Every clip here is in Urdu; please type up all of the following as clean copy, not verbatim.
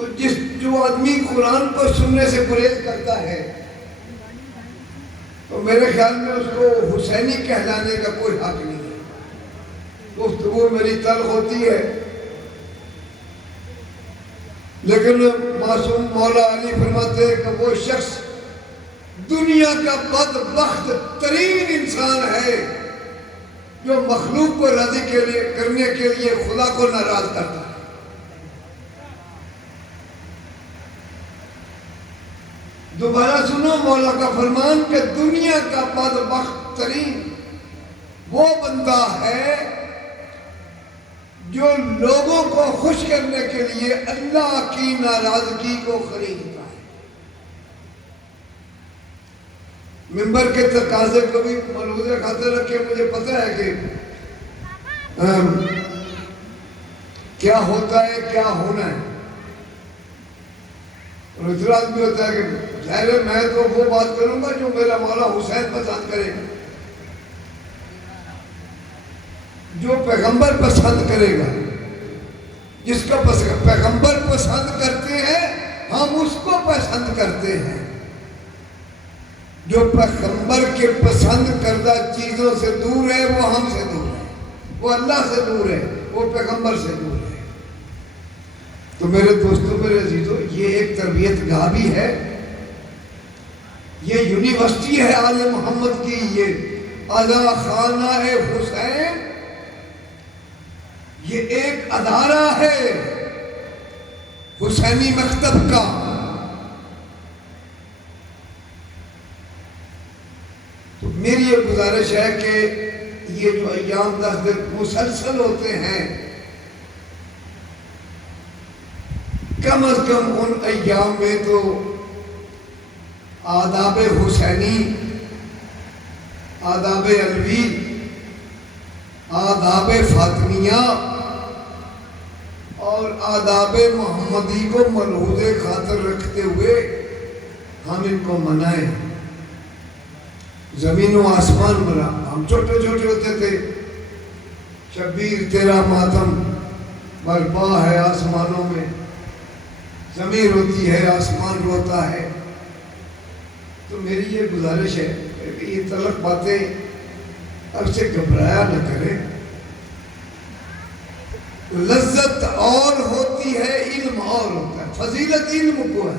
تو جو آدمی قرآن کو سننے سے گریز کرتا ہے تو میرے خیال میں اس کو حسینی کہلانے کا کوئی حق نہیں ہے. گفتگو میری تلخ ہوتی ہے لیکن معصوم مولا علی فرماتے ہیں کہ وہ شخص دنیا کا بدبخت ترین انسان ہے جو مخلوق کو راضی کرنے کے لیے خدا کو ناراض کرتا ہے. دوبارہ سنو مولا کا فرمان کہ دنیا کا بدبخت ترین وہ بندہ ہے جو لوگوں کو خوش کرنے کے لیے اللہ کی ناراضگی کو خریدتا ہے. ممبر کے تقاضے کو بھی ملحوظ خاطر رکھے. مجھے پتہ ہے کہ کیا ہوتا ہے کیا ہونا ہے. اور اعتراض بھی ہوتا ہے کہ ظاہر ہے میں تو وہ بات کروں گا جو میرا مولا حسین پسند کرے گا, جو پیغمبر پسند کرے گا. جس کا پیغمبر پسند کرتے ہیں ہم اس کو پسند کرتے ہیں. جو پیغمبر کے پسند کردہ چیزوں سے دور ہے وہ ہم سے دور ہے, وہ اللہ سے دور ہے, وہ پیغمبر سے دور ہے. تو میرے دوستوں میرے عزیزوں یہ ایک تربیت گاہ بھی ہے, یہ یونیورسٹی ہے آل محمد کی, یہ اعلیٰ خانہ حسین, یہ ایک ادارہ ہے حسینی مکتب کا. تو میری یہ گزارش ہے کہ یہ جو ایام 10 دن مسلسل ہوتے ہیں کم از کم ان ایام میں تو آداب حسینی, آداب علوی, آداب فاطمیہ اور آداب محمدی کو ملحوظ خاطر رکھتے ہوئے ہم ان کو منائیں. زمین و آسمان بنا, ہم چھوٹے چھوٹے ہوتے تھے, شبیر تیرا ماتم برپا ہے آسمانوں میں, زمین روتی ہے آسمان روتا ہے. تو میری یہ گزارش ہے کہ یہ تلخ باتیں اب سے گھبرایا نہ کریں. لذت اور ہوتی ہے, علم اور ہوتا ہے. فضیلت علم کو ہے.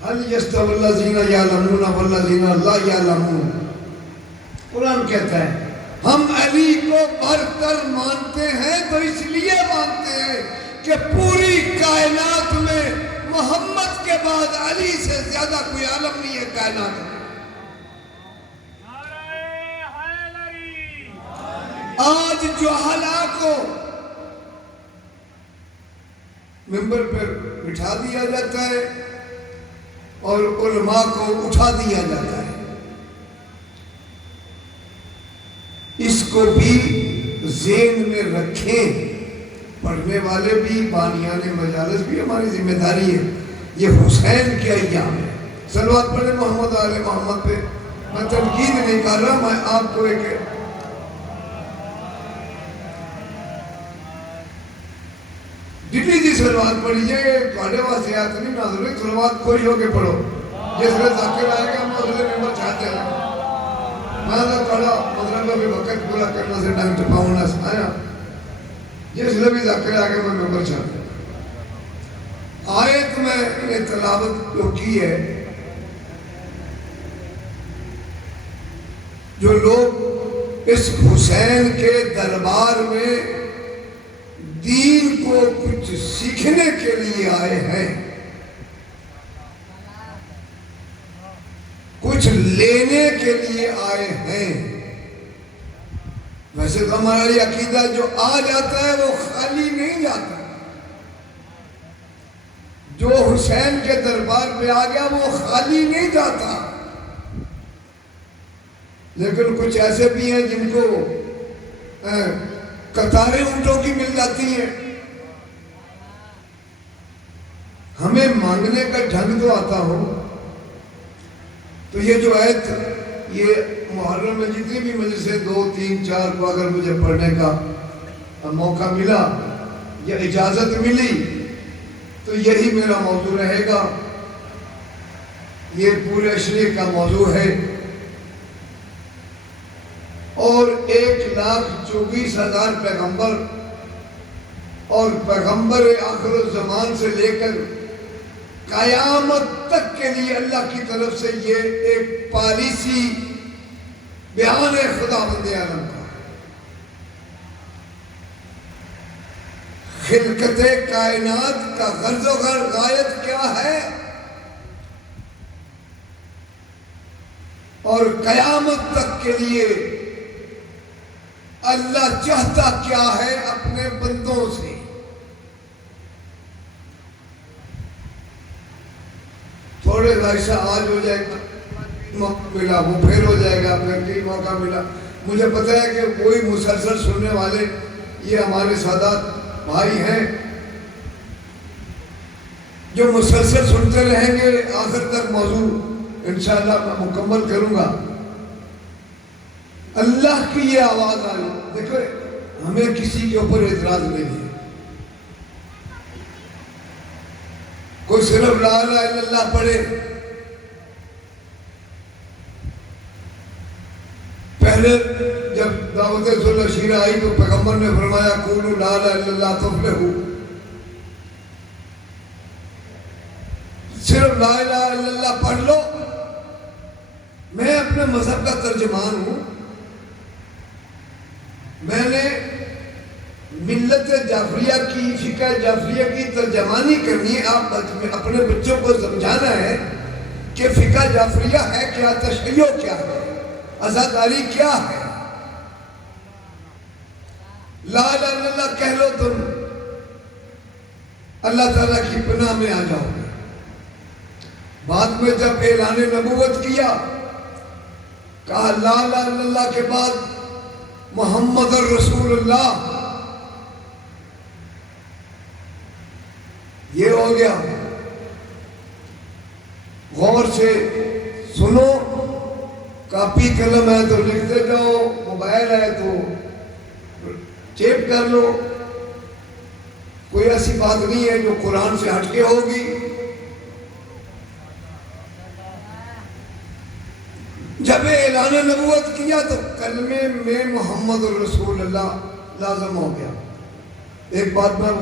هل يستوي الذين يعلمون والذين لا يعلمون. قرآن کہتا ہے ہم علی کو برتر مانتے ہیں تو اس لیے مانتے ہیں کہ پوری کائنات میں محمد کے بعد علی سے زیادہ کوئی عالم نہیں ہے کائنات میں. آج جو حالات کو ممبر پر بٹھا دیا جاتا ہے اور علماء کو اٹھا دیا جاتا ہے, اس کو بھی ذہن میں رکھیں. پڑھنے والے بھی, بانیان مجالس بھی, ہماری ذمہ داری ہے. یہ حسین کے ایام ہے. صلوات پڑھیں محمد آل محمد پہ. میں تنقید نہیں کر رہا, میں آپ کو ایک جتنی جی صلوات پڑھی جائے تھوڑے واسطے آیت نہیں نازل ہوئی. صلوات خوش ہو کے پڑھو. جس میں ذاکر آئے گا ہم اس لیے ممبر چاہتے ہیں. میں تو تھوڑا مطلب ابھی وقت پورا کرنا سے ڈنگ ٹپاؤں نہ سنایا. جس لیے بھی ذاکر آگے میں ممبر چاہتا ہوں. آیت میں انہیں تلاوت جو کی ہے, جو لوگ اس حسین کے دربار میں دین کو کچھ سیکھنے کے لیے آئے ہیں, کچھ لینے کے لیے آئے ہیں. ویسے تو ہمارا یہ عقیدہ جو آ جاتا ہے وہ خالی نہیں جاتا. جو حسین کے دربار پہ آ گیا وہ خالی نہیں جاتا. لیکن کچھ ایسے بھی ہیں جن کو قطاریں اونٹوں کی مل جاتی ہیں. ہمیں مانگنے کا ڈھنگ تو آتا ہو. تو یہ جو آیت, یہ محرم میں جتنی بھی مجلسیں 2 3 4 کو اگر مجھے پڑھنے کا موقع ملا یا اجازت ملی تو یہی میرا موضوع رہے گا. یہ پورے اشرے کا موضوع ہے. اور 1,24,000 پیغمبر اور پیغمبر آخر الزمان سے لے کر قیامت تک کے لیے اللہ کی طرف سے یہ ایک پالیسی بیان ہے خداوند عالم کا. خلقت کائنات کا غرض و غایت کیا ہے اور قیامت تک کے لیے اللہ چاہتا کیا ہے اپنے بندوں سے. تھوڑے ایسا آج ہو جائے گا، موقع ملا وہ پھر ہو جائے گا، پھر کئی موقع ملا. مجھے پتہ ہے کہ وہی مسلسل سننے والے یہ ہمارے سادات بھائی ہیں جو مسلسل سنتے رہیں گے. آخر تک موضوع انشاءاللہ میں مکمل کروں گا. اللہ کی یہ آواز آئی. دیکھو ہمیں کسی کے اوپر اعتراض نہیں ہے. کوئی صرف لا الہ الا اللہ پڑھے. پہلے جب دعوت صلح شیرہ آئی تو پیغمبر نے فرمایا قولوا لا الہ الا اللہ تفلحوا. صرف لا الہ الا اللہ پڑھ لو. میں اپنے مذہب کا ترجمان ہوں. میں نے ملت جعفریہ کی فقہ جعفریہ کی ترجمانی کرنی ہے. آپ اپنے بچوں کو سمجھانا ہے کہ فقہ جعفریہ ہے کیا، تشیع کیا ہے، عزاداری کیا ہے. لا الہ الا اللہ کہہ لو تم اللہ تعالیٰ کی پناہ میں آ جاؤ گے. بعد میں جب اعلان نبوت کیا کہا لا الہ الا اللہ کے بعد محمد الرسول اللہ، یہ ہو گیا. غور سے سنو. کاپی قلم ہے تو لکھتے جاؤ، موبائل ہے تو چیپ کر لو. کوئی ایسی بات نہیں ہے جو قرآن سے ہٹ کے ہوگی. جب اعلان نبوت کیا تو کلمے میں محمد الرسول اللہ لازم ہو گیا. ایک بات میں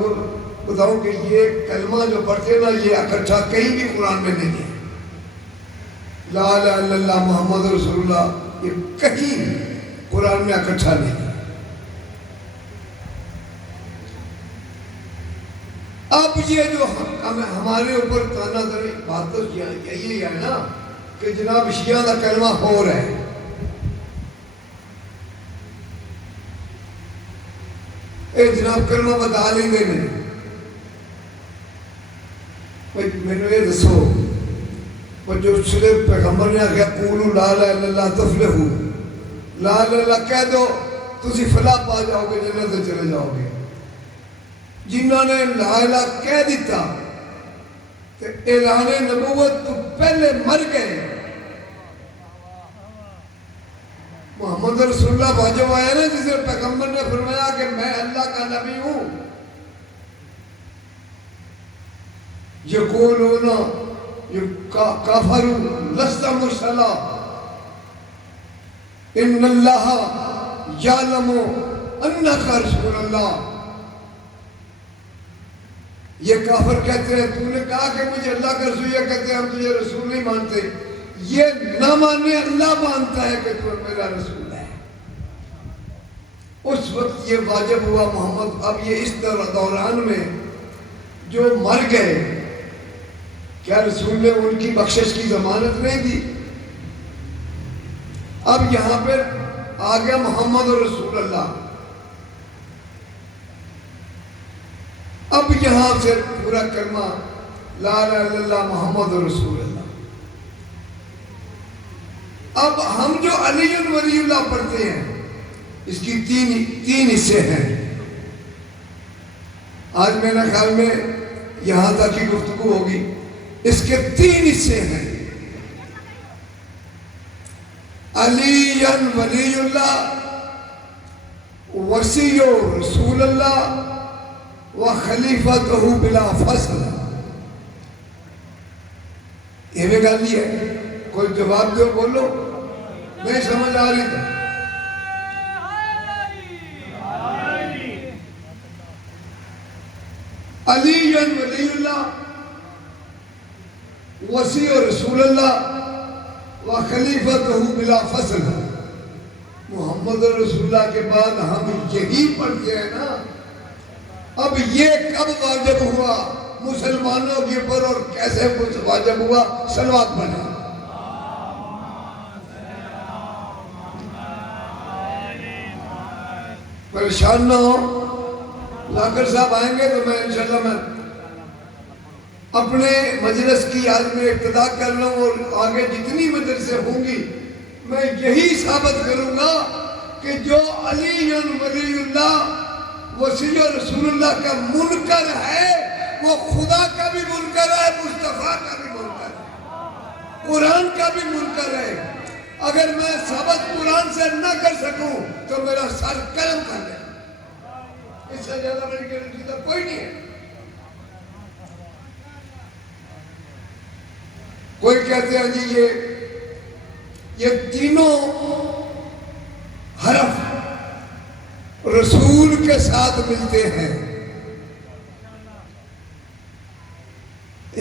بتاؤں کہ یہ کلمہ جو پڑھتے نا یہ اکٹھا کہیں بھی قرآن میں نہیں ہے. لا الہ الا اللہ محمد رسول اللہ یہ کہیں قرآن میں اکٹھا نہیں ہے. اب یہ جو ہمارے اوپر تانا دری بات تو یہی ہے نا کہ جناب شیعہ کا کلمہ ہو رہا ہے. اے جناب کلمہ بتا لیں گے نہیں. میرے یہ دسو جو صرف پیغمبر نے آگیا قولوا لا الہ الا اللہ تفلحوا، لا الہ الا اللہ کہہ دو تسی فلاح پا جاؤ گے، جنت سے چلے جاؤ گے. جنہوں نے لا الہ کہہ دیتا کہ اعلان نبوت تو پہلے مر گئے. محمد رسول اللہ واجب آیا نا جسے پیغمبر نے فرمایا کہ میں اللہ کا نبی ہوں. یقولون کافروا لست مرسلا ان اللہ یعلم انک رسول اللہ. یہ کافر کہتے ہیں تو نے کہا کہ مجھے اللہ کا رسول، یہ کہتے ہیں ہم تجھے رسول نہیں مانتے. یہ نہ مانے اللہ مانتا ہے کہ تو میرا رسول ہے. اس وقت یہ واجب ہوا محمد. اب یہ اس دوران میں جو مر گئے کیا رسول نے ان کی بخشش کی ضمانت نہیں دی؟ اب یہاں پر آ گیا محمد رسول اللہ. اب یہاں سے پورا کلمہ لا الہ الا اللہ محمد رسول اللہ. اب ہم جو علی ولی اللہ پڑھتے ہیں اس کی تین حصے ہیں. آج میرے خیال میں یہاں تک کی گفتگو ہوگی. اس کے 3 حصے ہیں. علی ولی اللہ، وصی رسول اللہ، و خلیفتہ بلا فصل. یہ گل ہی ہے. کوئی جواب دو, بولو. نہیں سمجھ آ رہی تھا. علی ولی اللہ وسیع رسول اللہ و خلیفۃہ بلا فصل. محمد رسول اللہ کے بعد ہم یہی پڑھتے ہیں نا. اب یہ کب واجب ہوا مسلمانوں کے پر اور کیسے واجب ہوا؟ صلوات پڑھیں. پریشان نہ ہو. لاکر صاحب آئیں گے تو میں انشاءاللہ میں اپنے مجلس کی آج میں ابتدا کر رہا ہوں اور آگے جتنی مدرسیں ہوں گی میں یہی ثابت کروں گا کہ جو علی ولی اللہ وسیع رسول اللہ کا منکر ہے وہ خدا کا بھی منکر ہے, مصطفیٰ کا بھی منکر ہے, قرآن کا بھی منکر ہے. اگر میں ثابت قرآن سے نہ کر سکوں تو میرا سر قلم کر لے. اس سے زیادہ بڑی گارنٹی تو کوئی نہیں ہے. کوئی کہتے ہیں جی یہ تینوں حرف رسول کے ساتھ ملتے ہیں.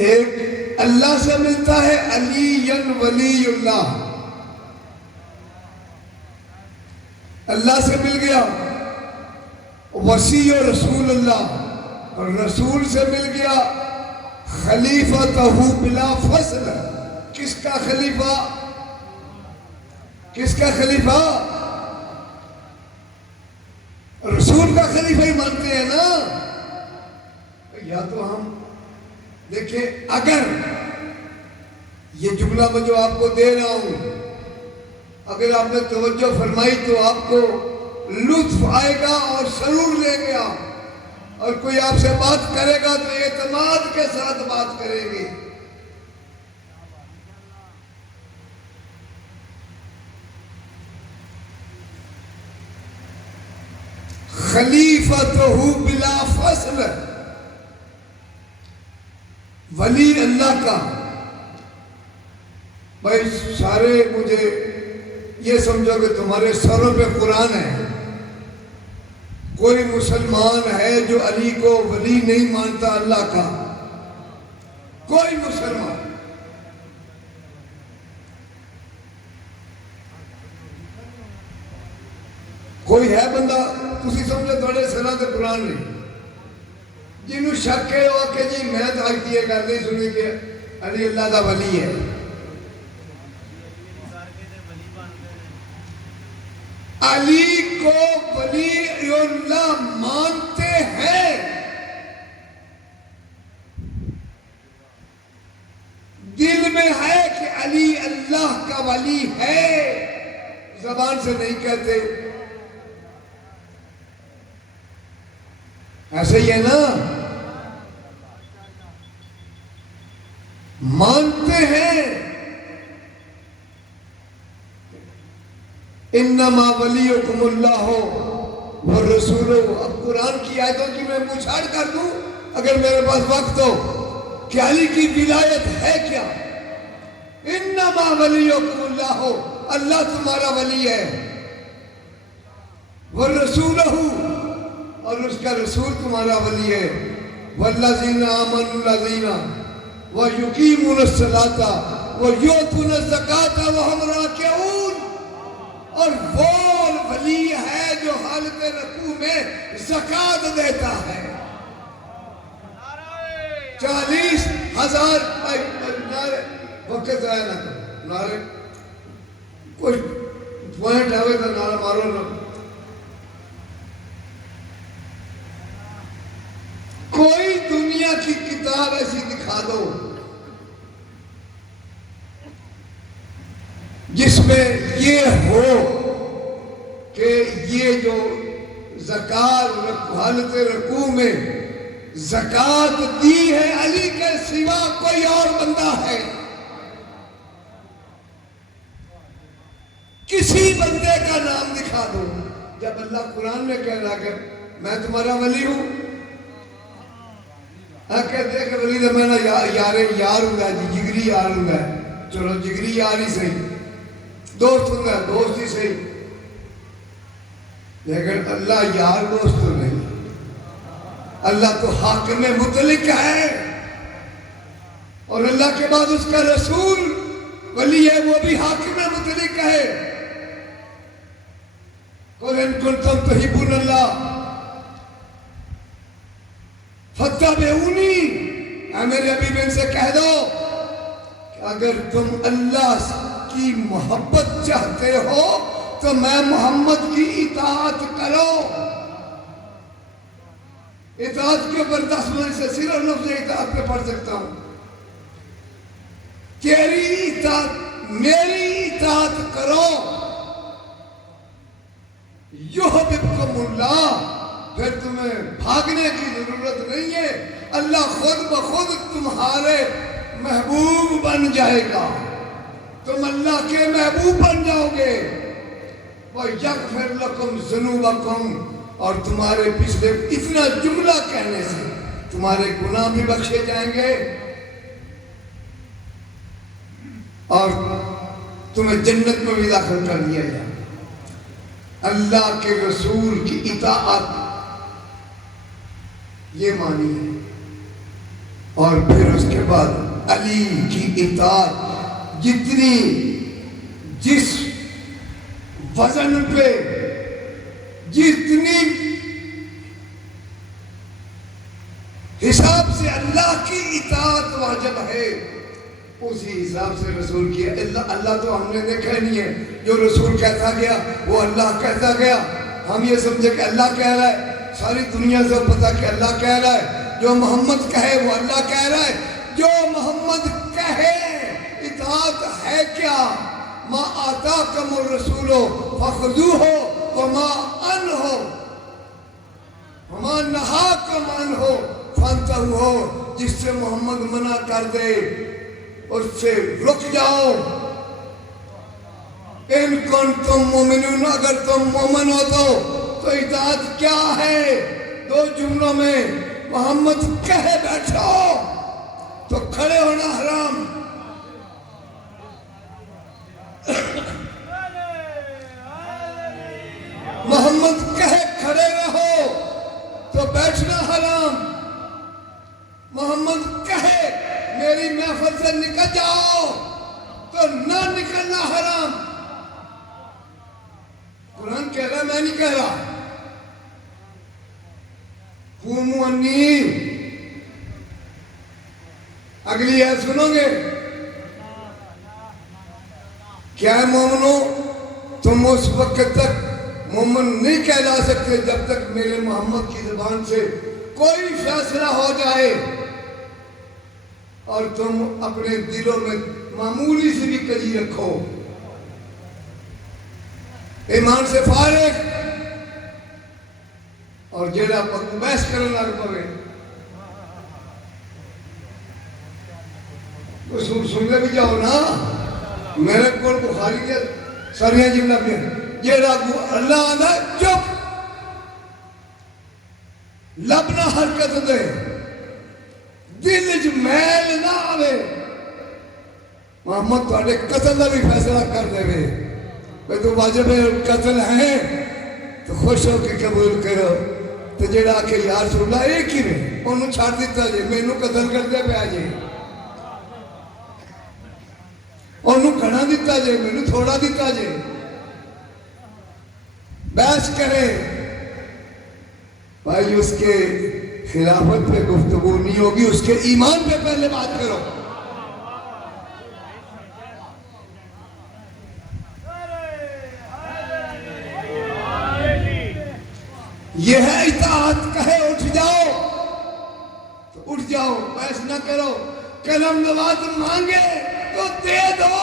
ایک اللہ سے ملتا ہے علی ولی اللہ, اللہ سے مل گیا. وسیع رسول اللہ, اور رسول سے مل گیا خلیفۃہ بلا فصل. کس کا خلیفہ؟ کس کا خلیفہ؟ رسول کا خلیفہ ہی مانتے ہیں نا. یا تو ہم دیکھیں, اگر یہ جملہ میں جو آپ کو دے رہا ہوں اگر آپ نے توجہ فرمائی تو آپ کو لطف آئے گا اور سرور لے گا, اور کوئی آپ سے بات کرے گا تو اعتماد کے ساتھ بات کریں گے. خلیفۃہ بلا فصل, ولی اللہ کا. بھائی سارے مجھے یہ سمجھو کہ تمہارے سروں پہ قرآن ہے. کوئی مسلمان ہے جو علی کو ولی نہیں مانتا اللہ کا؟ کوئی مسلمان؟ کوئی ہے بندہ تسی سمجھو تھوڑے سراں تے قرآن نہیں جنہوں شک ہے ہو کہ جی میں تو آج یہ گل نہیں سنی کہ علی اللہ دا ولی ہے. علی کو ولی اللہ مانتے ہیں, دل میں ہے کہ علی اللہ کا ولی ہے, زبان سے نہیں کہتے. ایسے ہی ہے نا, مانتے ہیں. انما ولیکم اللہ والرسول. اب قرآن کی آیتوں کی میں پوچھاڑ کر دوں اگر میرے پاس وقت ہو کہ علی کی ولایت ہے کیا؟ انما ولیکم اللہ, اللہ تمہارا ولی ہے. والرسول, اور اس کا رسول تمہارا ولی ہے. والذین آمنوا الذین ویقیمون الصلاۃ ویؤتون الزکاۃ وہم راکعون. اور وہ ولی ہے جو حالت رکوع میں زکوٰۃ دیتا ہے. 40,000 نعرے وقت ضائع نہ کرو, نعرے کچھ پوائنٹ آوے تو نعرہ مارو نہ. کوئی دنیا کی کتاب ایسی دکھا دو جس میں یہ ہو کہ یہ جو زکوٰۃ حالت رکوع میں زکوٰۃ دی ہے علی کے سوا کوئی اور بندہ ہے. کسی بندے کا نام دکھا دو. جب اللہ قرآن میں کہہ رہا کہ میں تمہارا ولی ہوں, کہتے ہیں کہ ولی دا میں یار ہوں گا جی، جگری یار ہوں گا. چلو جگری یار ہی صحیح، دوست ہوں گا دوست ہی صحیح، لیکن اللہ یار دوست تو نہیں. اللہ تو حاکم مطلق ہے، اور اللہ کے بعد اس کا رسول ولی ہے، وہ بھی حاکم مطلق ہے. قُلْ إِن كُنتُمْ تُحِبُّونَ اللَّهَ فَاتَّبِعُونِی، اے میرے حبیب ان سے کہہ دو کہ اگر تم اللہ کی محبت چاہتے ہو تو میں محمد کی اطاعت کرو. اطاعت کے اوپر 10 منٹ سے صرف لفظ اطاعت پہ پڑھ سکتا ہوں. تیری اطاعت، میری اطاعت کرو، یحببکم اللہ، پھر تمہیں بھاگنے کی ضرورت نہیں ہے، اللہ خود بخود تمہارے محبوب بن جائے گا، تم اللہ کے محبوب بن جاؤ گے. وَيَغْفِرْ لَكُمْ ذُنُوبَكُمْ، اور تمہارے پچھلے اتنا جملہ کہنے سے تمہارے گناہ بھی بخشے جائیں گے اور تمہیں جنت میں بھی داخل کر دیا جائے. اللہ کے رسول کی اطاعت یہ معنی ہے. اور پھر اس کے بعد علی کی اطاعت، جتنی جس وزن پہ جتنی حساب سے اللہ کی اطاعت واجب ہے اسی حساب سے رسول کی. اللہ تو ہم نے دیکھا نہیں ہے، جو رسول کہتا گیا وہ اللہ کہتا گیا. ہم یہ سمجھے کہ اللہ کہہ رہا ہے، ساری دنیا سے پتا کہ اللہ کہہ رہا ہے. جو محمد کہے وہ اللہ کہہ رہا ہے. جو محمد کہے اطاعت ہے کیا؟ ما آتاکم الرسول فخذوہ وما انہو وما نہاکم عنہ فانتہوا، جس سے محمد منع کر دے اس سے رک جاؤ. ان کنتم مومنون، اگر تم مومن ہو تو اطاعت کیا ہے؟ 2 جملوں میں محمد کہے بیٹھو تو کھڑے ہونا حرام، محمد کہے کھڑے رہو تو بیٹھنا حرام، محمد کہے میری محفل سے نکل جاؤ تو نہ نکلنا حرام. قرآن کہہ رہا ہے، میں نہیں کہہ رہا. قوموا انی، اگلی ہے سنو گے. کیا ہے مومنو، تم اس وقت تک مومن نہیں کہلا سکتے جب تک میرے محمد کی زبان سے کوئی فیصلہ ہو جائے اور تم اپنے دلوں میں معمولی سی بھی کجی رکھو، ایمان سے فارغ، اور جیڑا بحث کرنے لگ پوے تو سننے بھی جاؤ نا. میرے کول بخاری کے ساریاں جملہ پہ جیڑا اللہ آدھا چپ، لب نہ حرکت دے، دل چ میل نہ آوے. محمد تھوڑے قتل کا بھی فیصلہ کر دے وے، بھئی تو واجب قتل ہیں تو خوش ہو کے قبول کرو. تو جیڑا کہ یا رسول اللہ ایک ہی میں انہوں چھاڑ دیتا جے، میں انہوں قتل کر دے پہ آجے، انہوں کھڑا دیتا جے، میں انہوں تھوڑا دیتا جے. بحث کرے بھائی، اس کے خلافت پہ گفتگو نہیں ہوگی، اس کے ایمان پہ پہلے بات کرو. یہ ہے اطاعت، کہے اٹھ جاؤ تو اٹھ جاؤ، بحث نہ کرو. کلم نواز مانگے تو دے دو،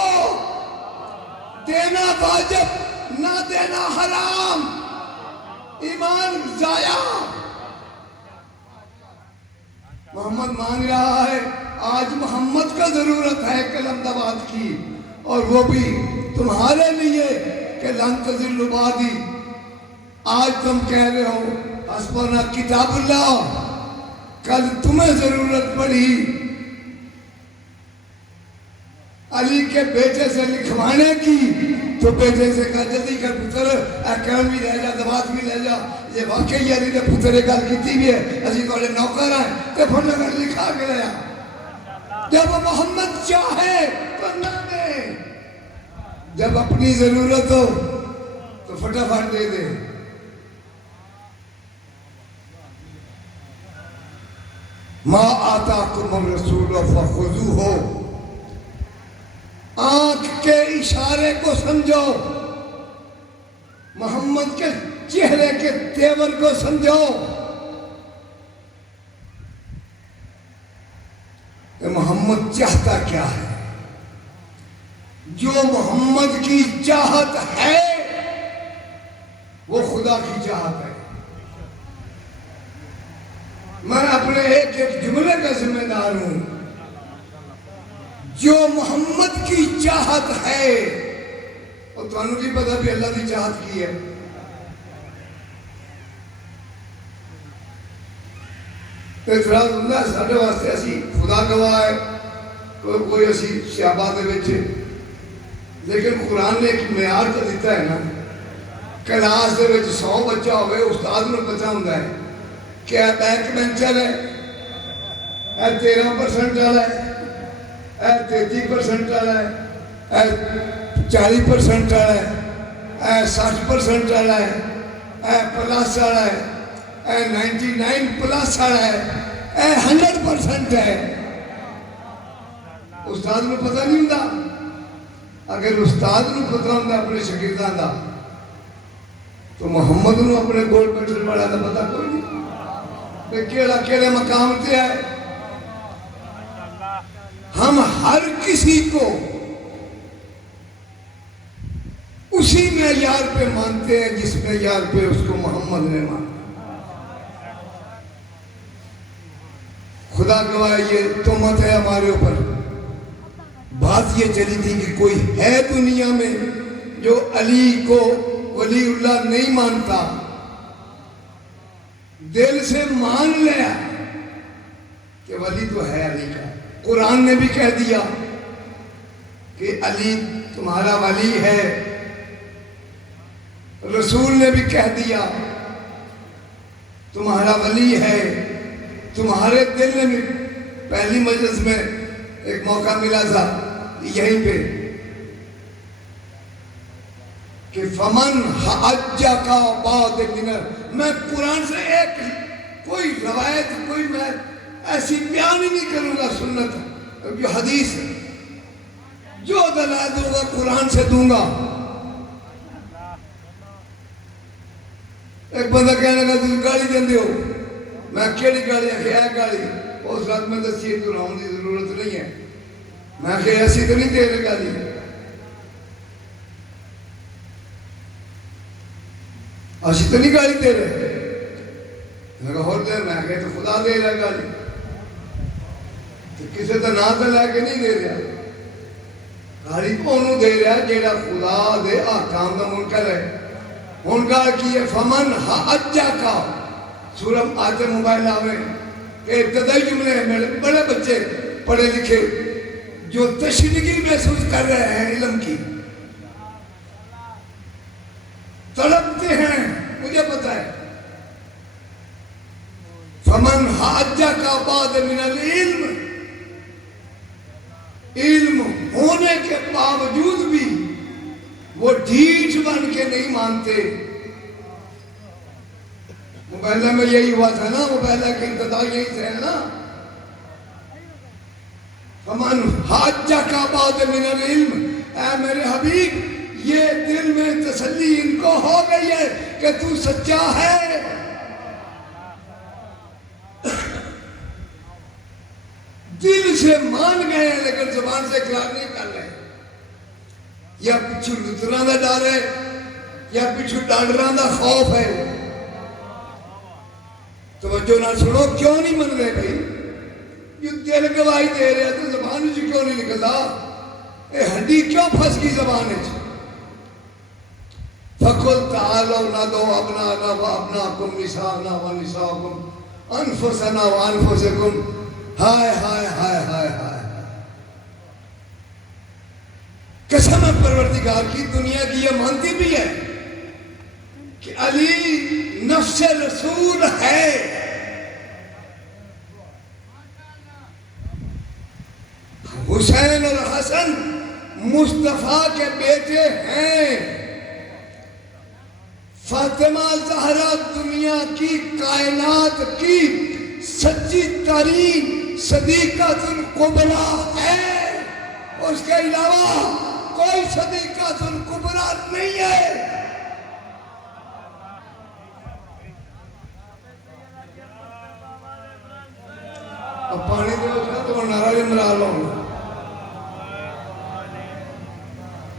دینا واجب نہ دینا حرام، ایمان ضائع. محمد مانگ رہا ہے، آج محمد کا ضرورت ہے کلم نواز کی، اور وہ بھی تمہارے لیے کہ لن تضلوا بعدی. آج تم کہہ رہے ہو حسبنا کتاب اللہ، کل تمہیں ضرورت پڑی علی کے بیٹے سے لکھوانے کی تو بیٹے سے کہا جلدی کر پتر احکام بھی لے جا دبات بھی لے جا یہ واقعی علی نے پتر ایک گل کی بھی ہے اسی توڑے نوکر ہیں تے پھر لگر لکھا کے لیا جب محمد چاہے تو نہ دے جب اپنی ضرورت ہو تو فٹافٹ دے دے ما آتاکم الرسول فخذوہ آنکھ کے اشارے کو سمجھو محمد کے چہرے کے تیور کو سمجھو کہ محمد چاہتا کیا ہے جو محمد کی چاہت ہے وہ خدا کی چاہت ہے میں اپنے ایک ایک جملے کا ذمہ دار ہوں جو محمد کی چاہت ہے اور تو انہوں کی پتہ بھی اللہ کی چاہت کی ہے اعتراض ہوندہ ہے ساڑھے واسطے اسی خدا گواہ ہے کوئی اسی شعبات بیچے لیکن قرآن نے ایک معیار کا دیتا ہے نا کلاس دے وچ 100 بچہ ہوئے استاد نے پتہ ہوندہ ہے کہ بیک بینچر ہے 13% والا ہے 33% والا ہے 40% والا ہے 60% والا ہے پلس والا ہے 99 پلس والا ہے 100% ہے استاد نے پتہ نہیں ہوتا اگر استاد نے پتہ ہوتا اپنے شاگردان دا تو محمد نے اپنے گولڈ میڈل والا دا پتہ کوئی نہیں کیڑے مقام تے ہے ہم ہر کسی کو اسی معیار پہ مانتے ہیں جس معیار پہ اس کو محمد نے مانا خدا گواہ یہ تہمت ہے ہمارے اوپر بات یہ چلی تھی کہ کوئی ہے دنیا میں جو علی کو ولی اللہ نہیں مانتا دل سے مان لیا کہ ولی تو ہے علی کا قرآن نے بھی کہہ دیا کہ علی تمہارا ولی ہے رسول نے بھی کہہ دیا تمہارا ولی ہے تمہارے دل میں بھی پہلی مجلس میں ایک موقع ملا تھا یہیں پہ کہ فمن حجّا کا بعد میں قرآن سے ایک کوئی روایت کوئی میں ایسی بیان ہی نہیں کروں گا سنت جو حدیث ہے جو دلائل دوں گا قرآن سے دوں گا ایک بندہ کہنے لگا تم گاڑی دیں ہو میں کیڑی گاڑی ہے گاڑی اس رات میں دسی تو رہوں کی ضرورت نہیں ہے میں کہ ایسی تو نہیں دے رہے گاڑی ایسی تو نہیں گاڑی دے رہے میں کہا اور دے میں کہ تو خدا دے رہا گاڑی تو کسے تو نہ تو لے کے نہیں دے رہا گاڑی کو انہوں دے رہا جیڑا خدا دے آکام دا منکر ہے ان کا کی ہے فمن حجّا کا سورم آتے موبائل آوے کہ ابتدائی جملے ہیں میرے بڑے بچے پڑھے لکھے جو تشنگی محسوس کر رہے ہیں علم کی تڑپتے ہیں مجھے پتا ہے فمن حجّا کا بعد من العلم علم ہونے کے باوجود بھی وہ ڈھیٹ بن کے نہیں مانتے مبیلہ میں یہی ہوا تھا نا مبیلہ کے ابتدا یہی تھے نا فمن حجّا کا بعد من العلم اے میرے حبیب یہ دل میں تسلی ان کو ہو گئی ہے کہ تو سچا ہے دل سے مان گئے ہیں لیکن زبان سے اقرار نہیں کر رہے یا پچھو لطران دا ڈر ہے یا پچھو ڈانڈران دا خوف ہے توجہ نہ سنو کیوں نہیں من رہے بھئی یہ دل گواہی دے رہے ہیں تو زبان سے کیوں نہیں نکلتا اے ہڈی کیوں پھنس کی زبان ہے فَقُلْ تَعَالَوْا نَدْعُوا أَبْنَاءَنَا وَأَبْنَاءَكُمْ نِسَاءَنَا وَنِسَاءَكُمْ انفسنا و انفسکم، ہائے ہائے ہائے ہائے ہائے، قسم ہے پروردگار کی، دنیا کی یہ مانتی بھی ہے کہ علی نفس رسول ہے، حسین اور حسن مصطفیٰ کے بیٹے ہیں، فاطمہ زہرا دنیا کی کائنات کی سچی ترین صدیقۃ الکبریٰ ہے، اس کے علاوہ کوئی صدیقۃ الکبریٰ نہیں ہے۔ اب پانی دے اس کا تو نعرہ بھی مرا لو،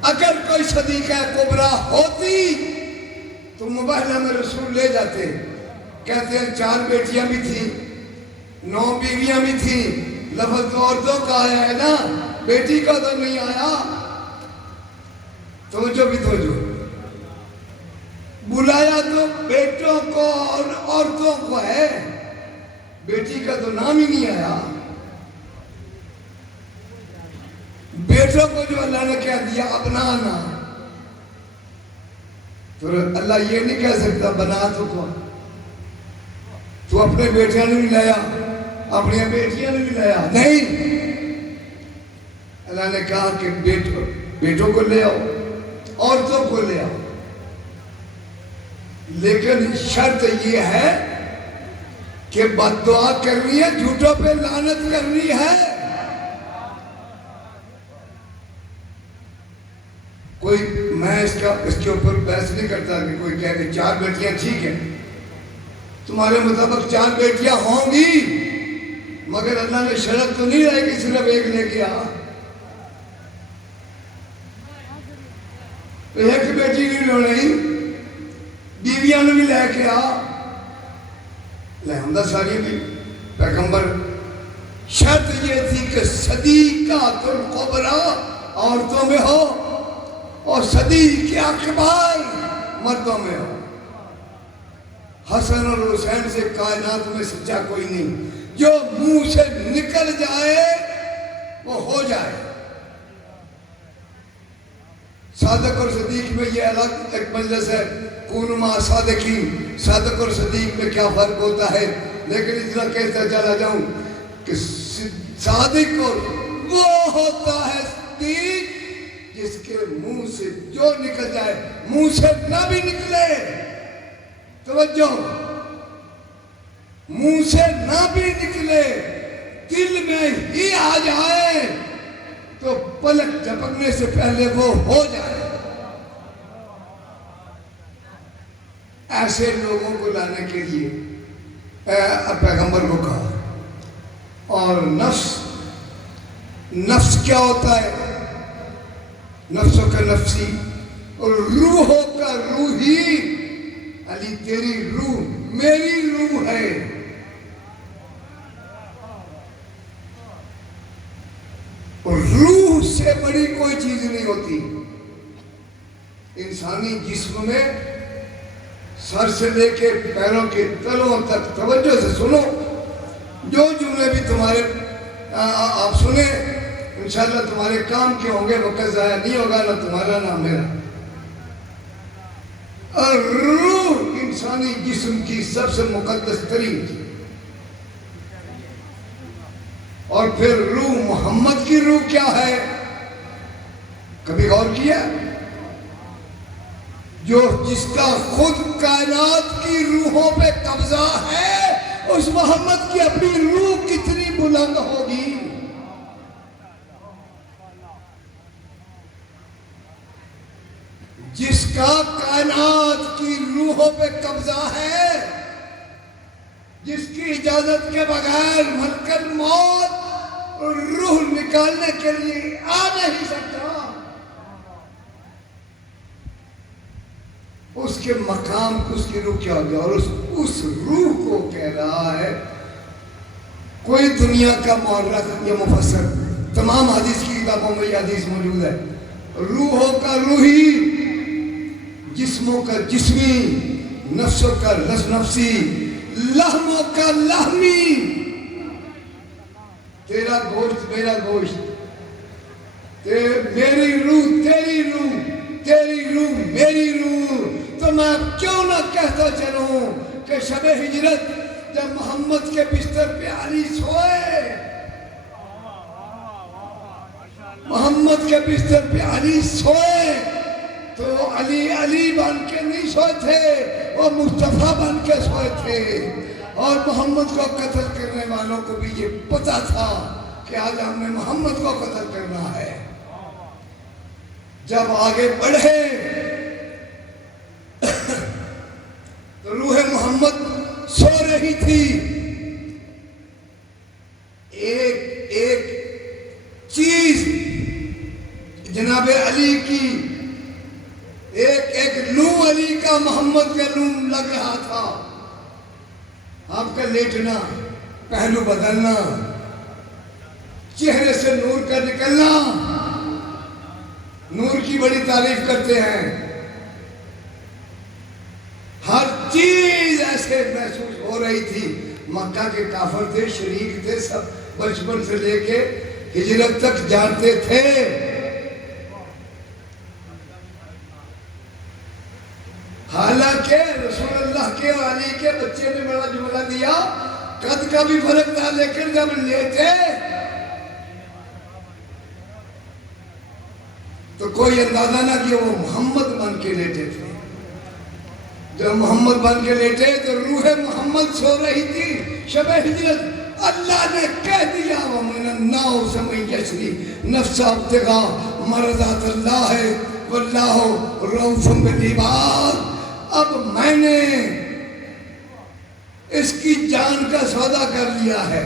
اگر کوئی صدیقہ کبریٰ ہوتی تو مباہلہ میں رسول لے جاتے، کہتے ہیں 4 بیٹیاں بھی تھیں، 9 بیویاں بھی تھیں، لفظ تو عورتوں کا آیا ہے نا، بیٹی کا تو نہیں آیا، توجہ بھی توجہ، بلایا تو بیٹوں کو اور عورتوں کو ہے، بیٹی کا تو نام ہی نہیں آیا۔ بیٹوں کو جو اللہ نے کہہ دیا ابنانا، تو اللہ یہ نہیں کہہ سکتا بنا تو کون، تو اپنے بیٹیاں نے بھی لایا، اپنی بیٹیاں نے بھی لایا، نہیں، اللہ نے کہا کہ بیٹوں کو لے آؤ، عورتوں کو لے آؤ، لیکن شرط یہ ہے کہ بد دعا کرنی ہے، جھوٹوں پہ لعنت کرنی ہے۔ کوئی میں اس کے اوپر بحث نہیں کرتا کہ کوئی کہے کہ 4 بیٹیاں ٹھیک ہیں، تمہارے مطابق 4 بیٹیاں ہوں گی، مگر اللہ نے شرط تو نہیں رہے کہ صرف ایک لے کے آ، ایک بیٹی نہیں لو نہیں، بیویاں نے بھی لے کے آ، لے ہمدہ ساری بھی پیغمبر، شرط یہ تھی کہ صدیقۃ الکبریٰ عورتوں میں ہو اور صدیق اکبر مردوں میں ہو۔ حسن اور حسین سے کائنات میں سچا کوئی نہیں، جو منہ سے نکل جائے وہ ہو جائے۔ صادق اور صدیق میں یہ الگ ایک مجلس ہے، کونوا مع صادقین، صادق اور صدیق میں کیا فرق ہوتا ہے، لیکن اتنا کہتا چلا جاؤں کہ صادق اور وہ ہوتا ہے صدیق جس کے منہ سے جو نکل جائے، منہ سے نہ بھی نکلے، توجہ، منہ سے نہ بھی نکلے، دل میں ہی آ جائے تو پلک جھپکنے سے پہلے وہ ہو جائے۔ ایسے لوگوں کو لانے کے لیے پیغمبر کو کہا۔ اور نفس کیا ہوتا ہے؟ نفسوں کا نفسی اور روحوں کا روحی، علی تیری روح میری روح ہے، اور روح سے بڑی کوئی چیز نہیں ہوتی۔ انسانی جسم میں سر سے لے کے پیروں کے تلوں تک، توجہ سے سنو، جو جملے بھی تمہارے آپ سنیں انشاءاللہ تمہارے کام کے ہوں گے، وقت ضائع نہیں ہوگا، نہ تمہارا نہ میرا۔ اور روح انسانی جسم کی سب سے مقدس ترین چیز، اور پھر روح محمد کی روح کیا ہے؟ کبھی غور کیا؟ جس کا خود کائنات کی روحوں پہ قبضہ ہے، اس محمد کی اپنی روح کتنی بلند ہوگی؟ جس کا کائنات کی روحوں پہ قبضہ ہے، جس کی اجازت کے بغیر ملک الموت روح نکالنے کے لیے آ نہیں سکتا، اس کے مقام کو اس کی روح کیا ہو گیا؟ اور اس روح کو کہہ رہا ہے کوئی دنیا کا مورخ یا مفسر، تمام حدیث کی کتابوں میں یہ حدیث موجود ہے، روحوں کا روحی، جسموں کا جسمی، نفسوں کا نفسی، لہموں کا لہمی، تیرا گوشت میرا گوشت، میری روح تیری روح، تیری روح میری روح. تو میں کیوں نہ کہتا چلوں کہ شب ہجرت جب محمد کے بستر پہ علی سوئے، محمد کے بستر پہ علی سوئے، تو علی علی بن کے نہیں سوئے تھے، وہ مصطفیٰ بن کے سوئے تھے. اور محمد کو قتل کرنے والوں کو بھی یہ پتا تھا کہ آج ہم نے محمد کو قتل کرنا ہے. جب آگے بڑھے تو روح محمد سو رہی تھی. ایک ایک چیز جناب علی کی، ایک ایک لوں علی کا محمد کا لوں لگ رہا تھا. آپ کا لیٹنا، پہلو بدلنا، چہرے سے نور کا نکلنا، نور کی بڑی تعریف کرتے ہیں. ہر چیز ایسے محسوس ہو رہی تھی. مکہ کے کافر تھے، شریک تھے، سب بچپن سے لے کے ہجرت تک جانتے تھے. حالانکہ رسول اللہ کے اور علی کے بچے نے بڑا جملہ دیا، قد کا بھی فرق تھا، لیکن جب لیتے تو کوئی اندازہ نہ کہ وہ محمد بن کے لیٹے تھے. جب محمد بن کے لیٹے تو روح محمد سو رہی تھی. شب ہجرت اللہ نے کہہ دیا وَمِنَ النَّاسِ مَن يَشْرِي نَفْسَهُ ابْتِغَاءَ مَرْضَاتِ اللَّهِ وَاللَّهُ رَءُوفٌ بِالْعِبَادِ. اب میں نے اس کی جان کا سودا کر لیا ہے.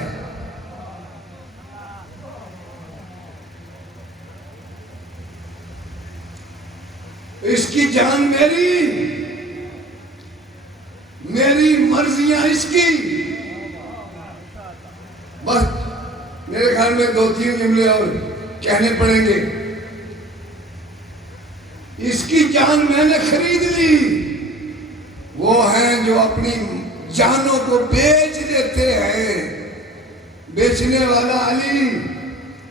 اس کی جان میری، میری مرضیاں اس کی. بس میرے خیال میں 2-3 جملے اور کہنے پڑیں گے. اس کی جان میں نے خرید لی. وہ ہیں جو اپنی جانوں کو بیچ دیتے ہیں. بیچنے والا علی.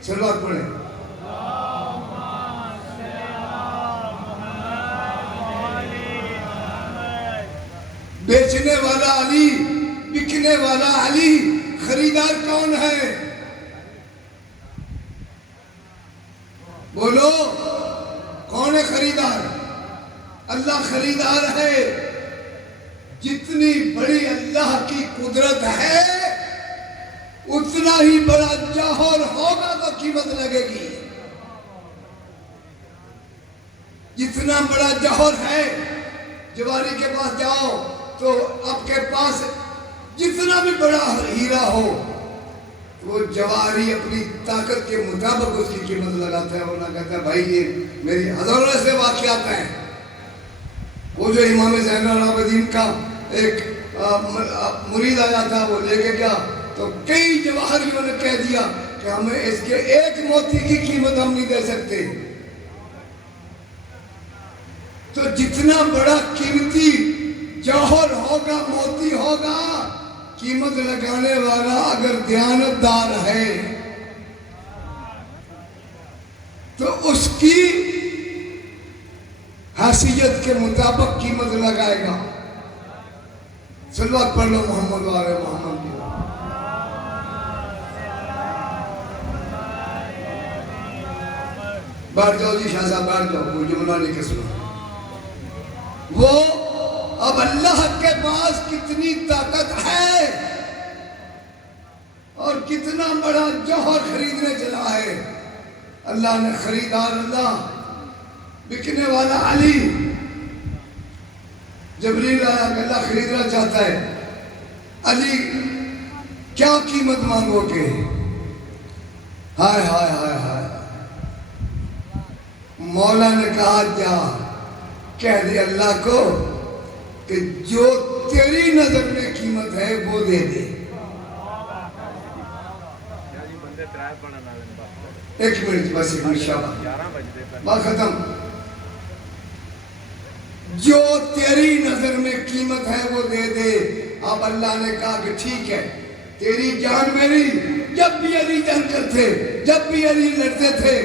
صلوات پڑھیں. بیچنے والا علی، بکنے والا علی. خریدار کون ہے؟ بولو کون ہے خریدار؟ اللہ خریدار ہے. جتنی بڑی اللہ کی قدرت ہے اتنا ہی بڑا جوہر ہوگا تو قیمت لگے گی. جتنا بڑا جوہر ہے، جواری کے پاس جاؤ تو آپ کے پاس جتنا بھی بڑا ہیرا ہو، وہ جواری اپنی طاقت کے مطابق اس کی قیمت لگاتا ہے. ورنہ کہتا ہے بھائی یہ میری ہزاروں سے واقعات ہیں. وہ جو امام زین العابدین کا ایک مرید آیا تھا، وہ لے کے گیا تو کئی جواہریوں نے کہہ دیا کہ ہمیں اس کے ایک موتی کی قیمت ہم نہیں دے سکتے. تو جتنا بڑا قیمتی جوہر ہوگا، موتی ہوگا، قیمت لگانے والا اگر دیانتدار ہے تو اس کی حیثیت کے مطابق قیمت لگائے گا. صلوات پڑھ لو محمد وآل محمد کی. بیٹھ جاؤ جی شاہ صاحب، بیٹھ جاؤ، کوئی جملہ نہیں کسنا. وہ اب اللہ کے پاس کتنی طاقت ہے اور کتنا بڑا جوہر خریدنے چلا ہے. اللہ نے خریدار اللہ، بکنے والا علی. جبریل آیا کہ اللہ خریدنا چاہتا ہے. علی کیا قیمت مانگو گے؟ ہائے ہائے ہائے ہائے. مولا نے کہا جا کہہ دے اللہ کو کہ جو تیری نظر میں قیمت ہے وہ دے دے. ایک منٹ بس، بات ختم. جو تیری نظر میں قیمت ہے وہ دے دے. اب اللہ نے کہا کہ ٹھیک ہے، تیری جان میری۔ جب بھی علی جنگ کرتے، جب بھی علی لڑتے تھے،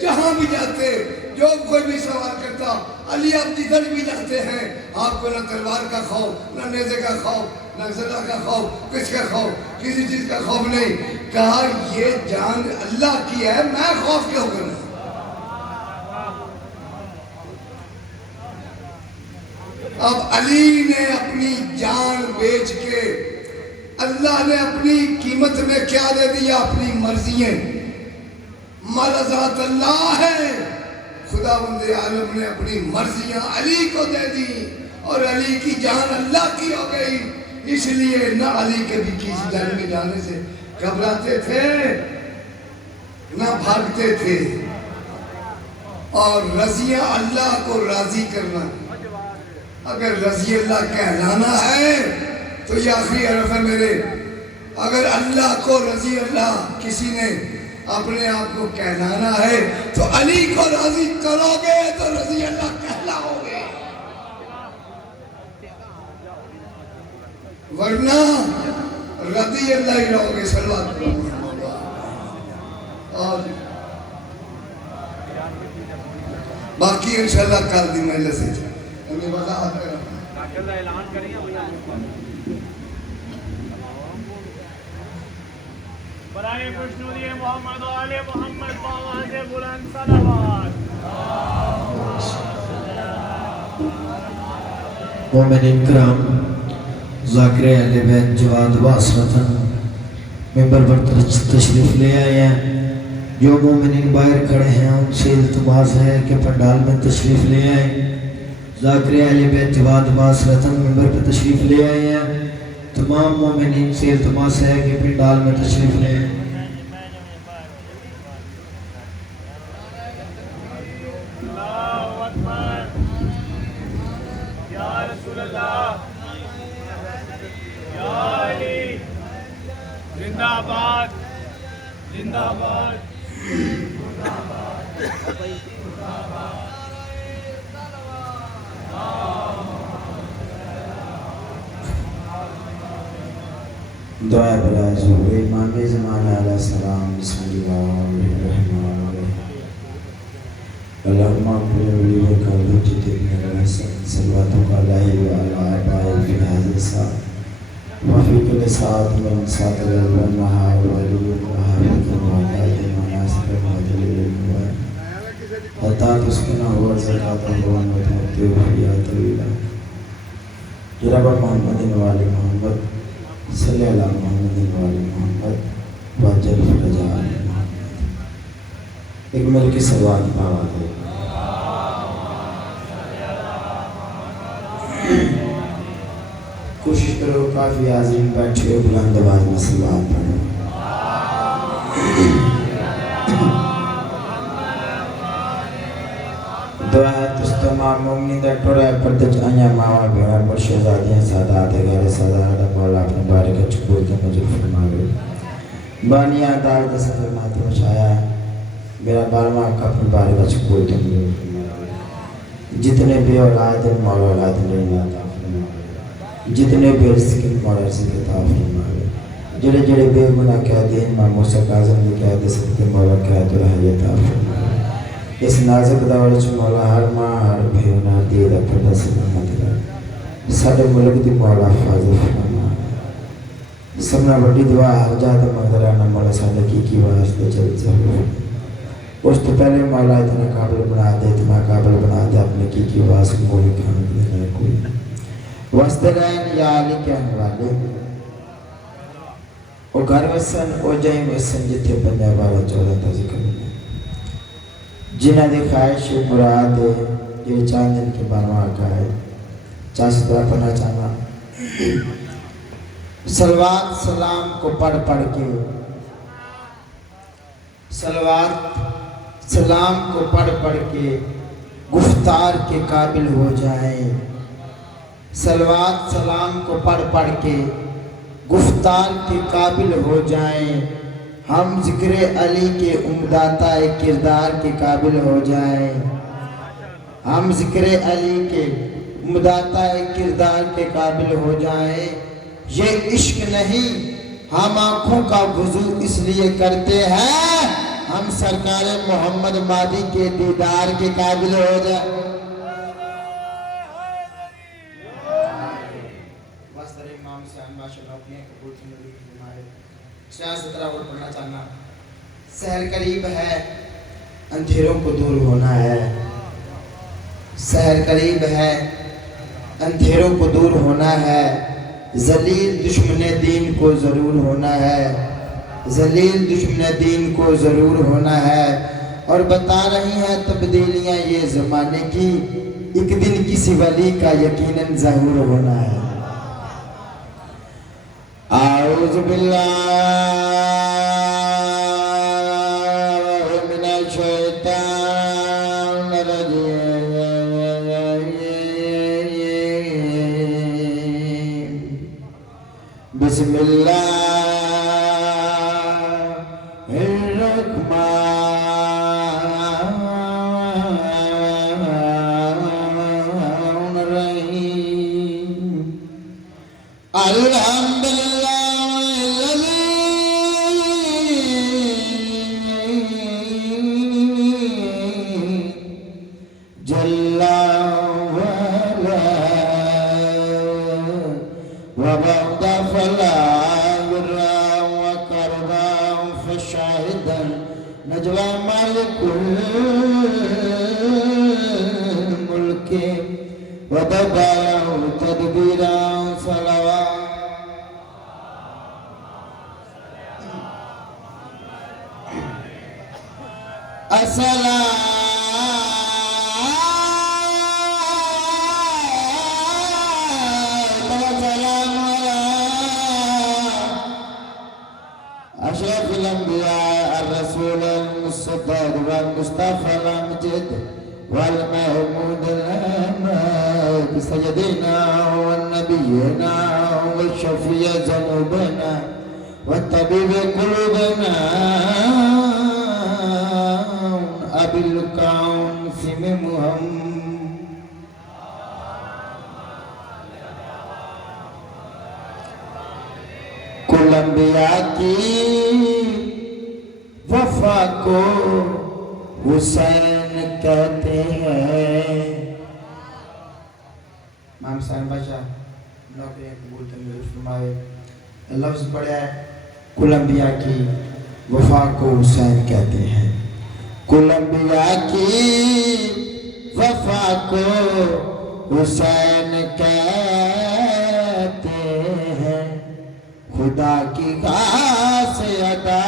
جہاں بھی جاتے، جو کوئی بھی سوال کرتا، علی آپ جدھر بھی جاتے ہیں آپ کو نہ تلوار کا خوف، نہ نیزے کا خوف، نہ زدہ کا خوف، کس کا خوف، کسی چیز کا خوف نہیں۔ کہا یہ جان اللہ کی ہے، میں خوف کیوں کروں؟ اب علی نے اپنی جان بیچ کے، اللہ نے اپنی قیمت میں کیا دے دیا؟ اپنی مرضییں۔ مرضات اللہ ہے، خداوند عالم نے اپنی مرضیاں علی کو دے دی، اور علی کی جان اللہ کی ہو گئی۔ اس لیے نہ علی کے بھی کسی جنگ میں جانے سے گھبراتے تھے، نہ بھاگتے تھے۔ اور رضیہ اللہ کو راضی کرنا، اگر رضی اللہ کہلانا ہے تو یہ آخری حرف ہے میرے، اگر اللہ کو رضی اللہ کسی نے اپنے آپ کو کہلانا ہے تو علی کو راضی کرو گے تو رضی اللہ کہلاؤ گے، ورنہ رضی اللہ ہی رہو گے۔ صلوات پڑھو۔ اور باقی انشاءاللہ کل دی مجلس سے ہمیں وضاحت کرنا اعلان کریں۔ برائے خوشنودی محمد و آل محمد باواز بلند صلوات۔ مومنین کرام، ذاکر اہل بیت جواد واسرتاً ممبر پر تشریف لے آئے ہیں۔ جو مومنین باہر کھڑے ہیں ان سے التماس ہے کہ پنڈال میں تشریف لے آئیں۔ ذاکر اہل بیت جواد واسرتاً ممبر پر تشریف لے آئے ہیں۔ تمام مومنین سے التماس ہے کہ پنڈال میں تشریف لے آئیں۔ اللہ اکبر، یا رسول اللہ، یا علی، زندہ باد، زندہ باد۔ دعا برائے ظہور امام زمان علیہ السلام۔ بسم اللہ الرحمن الرحیم۔ اللہم اغفر لی حجت ابن الحسن صلواتک علیہ وعلی آبائہ فی هذا الساعة وفی کل ساعت من ساعت اللیل والنہار وعلی وحافظ وعلی مناسب وعلی حتی تسکنہ ورزقاتہ ونتمتع فیہا طویلا۔ رب محمد والی محمد صلی اللہ محمد والی محمد وجل فرجا علی محمد۔ ایک مل کی صلوات پاوا دے۔ کوشش کرو کافی عظیم بیٹھے بلند آواز میں صلوات پڑھو۔ دعا ہے تمام مومنین دا ٹوڑا پردج آیا ماوا بہار مرشدادیاں سادات غیر سادات مولا اپنے بارے کا چکور کے مجھول فرماوے۔ بانیاں دار دا سفر ماتم شایا میرا بارما کا اپنے بارے کا چکور کے مجھول فرماوے۔ جتنے بھی اولاد ہیں مولا اولاد نے عطا فرماوے، جتنے بھی رزق مولا رزق عطا فرماوے، جڑے جڑے بے گناہ کہہ دین ماں موسیٰ کاظم نے کہہ دے سکتے مولا کہہ تو رہی عطا فرماوے۔ اس نازک دور چ مولا ہر ماں ہر بھیونا دے دا پردہ سلامت کر، ساڈے ملک دی مولا حفاظت فرما۔ سبنا بڑی دعا ہر جات مقدرانہ مولا ساڈے کی واسطے چل ضرور۔ اس تو پہلے مولا اتنا قابل بنا دے، اتنا قابل بنا دے اپنے کی واسطے مولی کھانے دینے کوئی واسطے رہن یا علی کہنے والے او گھر وسن او جائیں وسن جتے بندہ بارہ چودہ تا ذکر میں جنہ دے خواہش مراد یہ چاند دن کے بانو آگا ہے چاہت طرح پڑھنا چاہنا صلوات سلام کو پڑھ پڑھ کے صلوات سلام کو پڑھ پڑھ کے گفتار کے قابل ہو جائیں، صلوات سلام کو پڑھ پڑھ کے گفتار کے قابل ہو جائیں، ہم ذکر علی کے عمداتہ کردار کے قابل ہو جائیں، ہم ذکر علی کے عمداتہ کردار کے قابل ہو جائیں، یہ عشق نہیں، ہم آنکھوں کا وضو اس لیے کرتے ہیں ہم سرکار محمد مہدی کے دیدار کے قابل ہو جائے۔ واسطہ امام سے ہم ماشاءاللہ اپنے قبول سے نبی کی ہمارے سیاست طرح اور پڑھنا چاہنا۔ سحر قریب ہے، اندھیروں کو دور ہونا ہے، سحر قریب ہے، اندھیروں کو دور ہونا ہے، ذلیل دشمن دین کو ضرور ہونا ہے، ذلیل دشمن دین کو ضرور ہونا ہے۔ اور بتا رہی ہیں تبدیلیاں یہ زمانے کی، ایک دن کسی ولی کا یقیناً ظہور ہونا ہے۔ اعوذ باللہ من الشیطان الرجیم، بسم اللہ اشرف الانبیاء الرسول المصطفى والمصطفى الامجد والمحمود الامام سيدنا ونبينا والشفيع ذنوبنا والطبيب قلوبنا ابي الكون سم محمد کل انبیاء کی وفا کو حسین کہتے ہیں۔ امام حسین بادشاہ نوکری قبول تنظیر فرمائے، لفظ پڑھا ہے کل انبیاء کی وفا کو حسین کہتے ہیں، کل انبیاء کی وفا کو حسین کہتے ہیں، خدا کی خاص ادا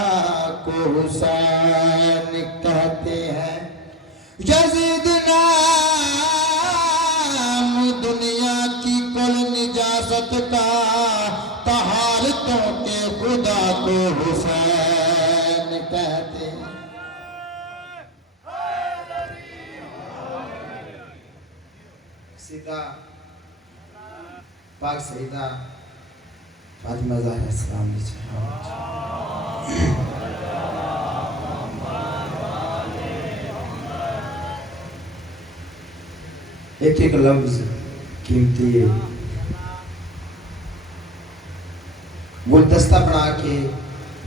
کو حسین کہتے ہیں، یزید نام دنیا کی کل نجاست کا، طہارتوں کے خدا کو حسین کہتے ہیں۔ سیدہ پاک سیدہ فاطمہ زہرا السلام علیکم۔ ایک ایک لفظ قیمتی ہے، گلدستہ بنا کے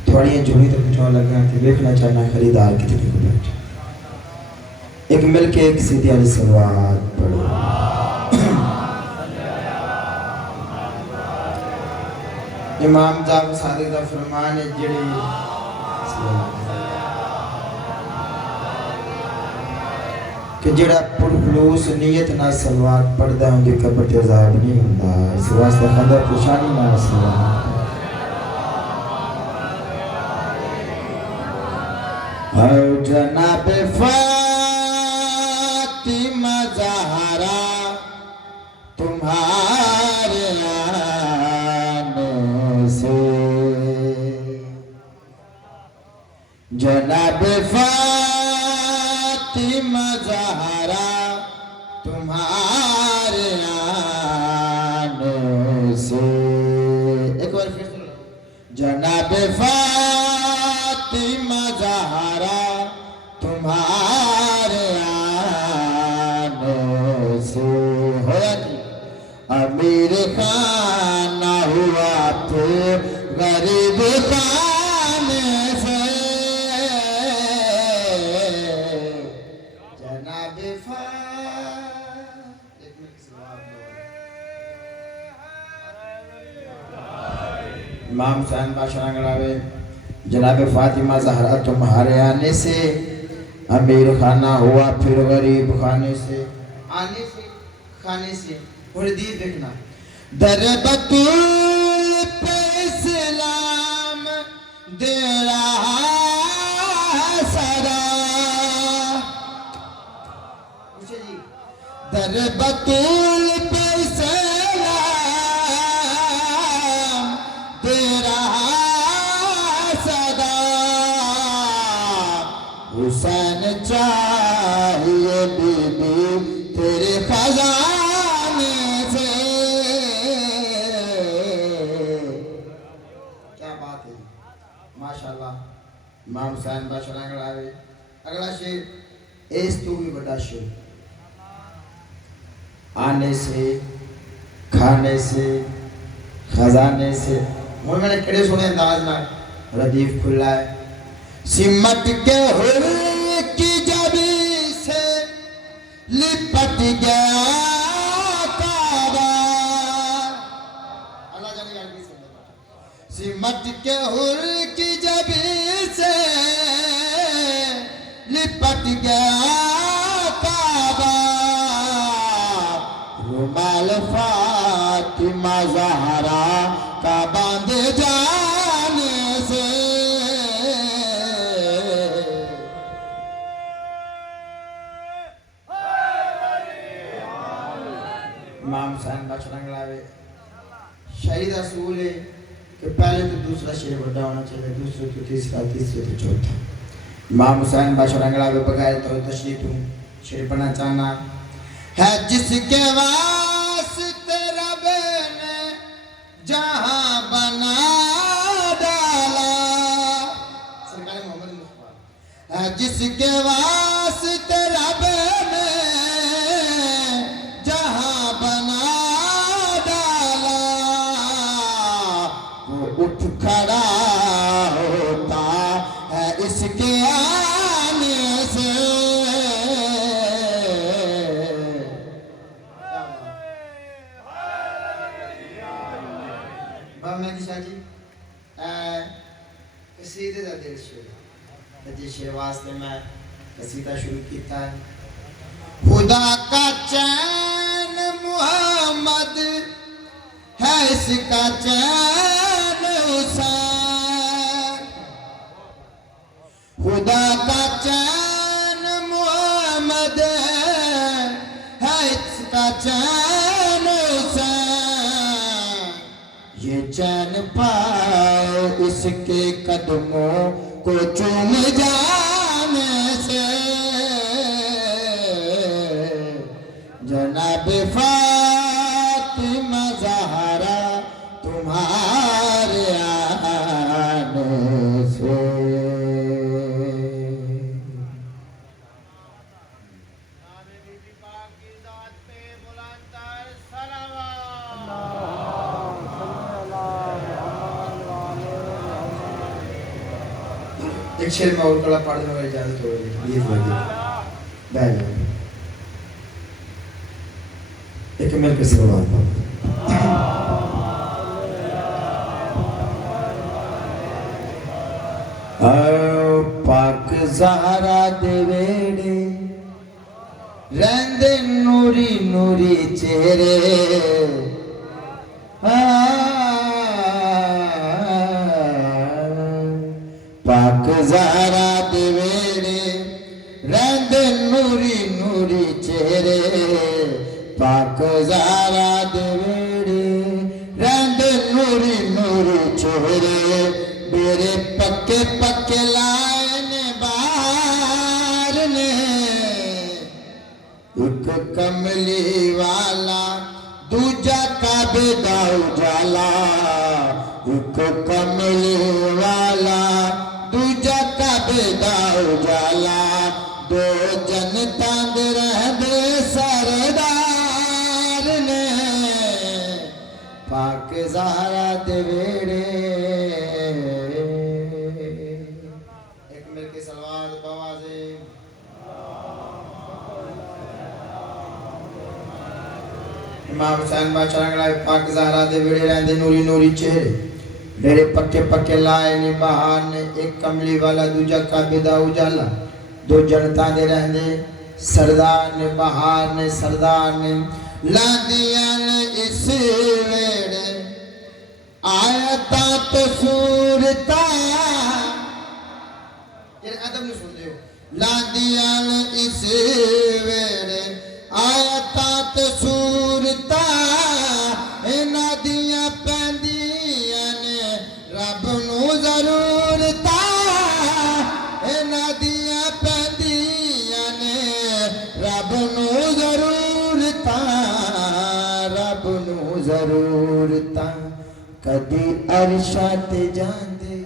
تھوڑی جھولی تک پہنچاؤ لگا کہ دیکھنا چاہنا خریدار کتنے کو بیٹھے۔ ایک مل کے ایک سیدھی علیہ الصلوات پڑھو۔ امام جعفر صادق دا فرمان ہے جڑی کہ جڑا پرخلوص نیت نہ صلوات پڑھدا ہوں دی قبر تے عذاب نہیں ہوندا، اس واسطے خدا پریشانی نہ صلوات۔ او جناب فاطمہ زہرا تمہارے جناب فاطمہ زہرا تمہارے آنے سے، ایک بار پھر سنو، جناب فاطمہ زہرا تمہارے آنے سے، ہویا جی امیر خانہ ہوا امام حسین بادشاہ گڑاوے جناب فاطمہ زہرا تمہارے آنے سے امیر خانہ ہوا پھر غریب خانے سے آنے سے کھانے سے حدیث دیکھنا در بطول پہ اسلام دے رہا سرا در بطول پہ اسلام دے رہا سدا حسین چاہیے بی بی تیرے خزانے سے کیا بات ہے ماشاءاللہ امام حسین بادشاہ گڑاوے اگلا شعر اس تو بھی بڑا شعر آنے سے کھانے سے خزانے سے اور میں نے کڑے سنے انداز نہ ردیف کھلا ہے سمٹ کے ہر کی جبی سے لپٹ گیا کعبہ اللہ جانے گا کی سمٹ کے ہر کی جبی سے لپٹ گیا کعبہ رومال فاطمہ زہرا کا باندھے جانے سے امام حسین بادشاہ گڑاوے شہید اصول ہے کہ پہلے تو دوسرا شعر بڑا ہونا چاہیے دوسرے تو تیسرا تیسرے تو چوتھا امام حسین بادشاہ گڑاوے بغیر تو تشریح تم شعر پڑھنا چاہنا ہے جس کے واسطے رب نے جہاں بنا ڈالا سرکار محمد مصطفیٰ ہے جس کے واسطے رب نے جہاں بنا ڈالا وہ اٹھ کھڑا ہوتا ہے اس کے آنے سے قصیدے دا دل شروع جس شعر واسطے میں قصیدہ شروع کیتا ہے خدا کا چین محمد ہے اس کا چین حسین خدا کا چین محمد ہے اس کا چین حسین یہ چین پائے اس کے قدموں کو چوم جانے سے جناب فاطمہ زہرا تمہارے آنے سے ایک شعر میں اور کڑا پڑھنے والی اجازت ہو رہی ہے یہ بہ جاؤ ایک مل کے سے بات پاک زہرا دے ویڑے رہندے نوری نوری چہرے پاک زہرا دے ویڑے رہندے نوری نوری چہرے پاک زہرا دے ویڑے رہندے نوری نوری چہرے میرے پکے پکے لائے نے باہر نے ایک کملی والا دوجا کعبے دا اجالا ایک کملی والا دوجا کعبے دا اجالا دو جنتاں دے رہندے سردار نے پاک زہرا دے ویڑے ایک مل کے سلوات بوازے امام حسین بادشاہ گڑا پاک زہرا دے ویڑے رہندے نوری نوری چہرے ڈیرے پکے پکے لائے نی باہر نے ایک کملی والا دوجہ کعبے دا اجالا دو جنتا دے رہنے سردار نے باہر نے سردار نے لاندیاں نے اس ویڑے آیتا تو سورتا یہ ادب نہیں سن دے ہو لاندیاں نے اس ویڑے آیتا تو سورتا اینا دیاں پیندیاں نے رب نو ضرور تا اینا دیاں پیندیاں نے رب نو ضرور تا رب نو ضرور تا کدی عرشات جاندے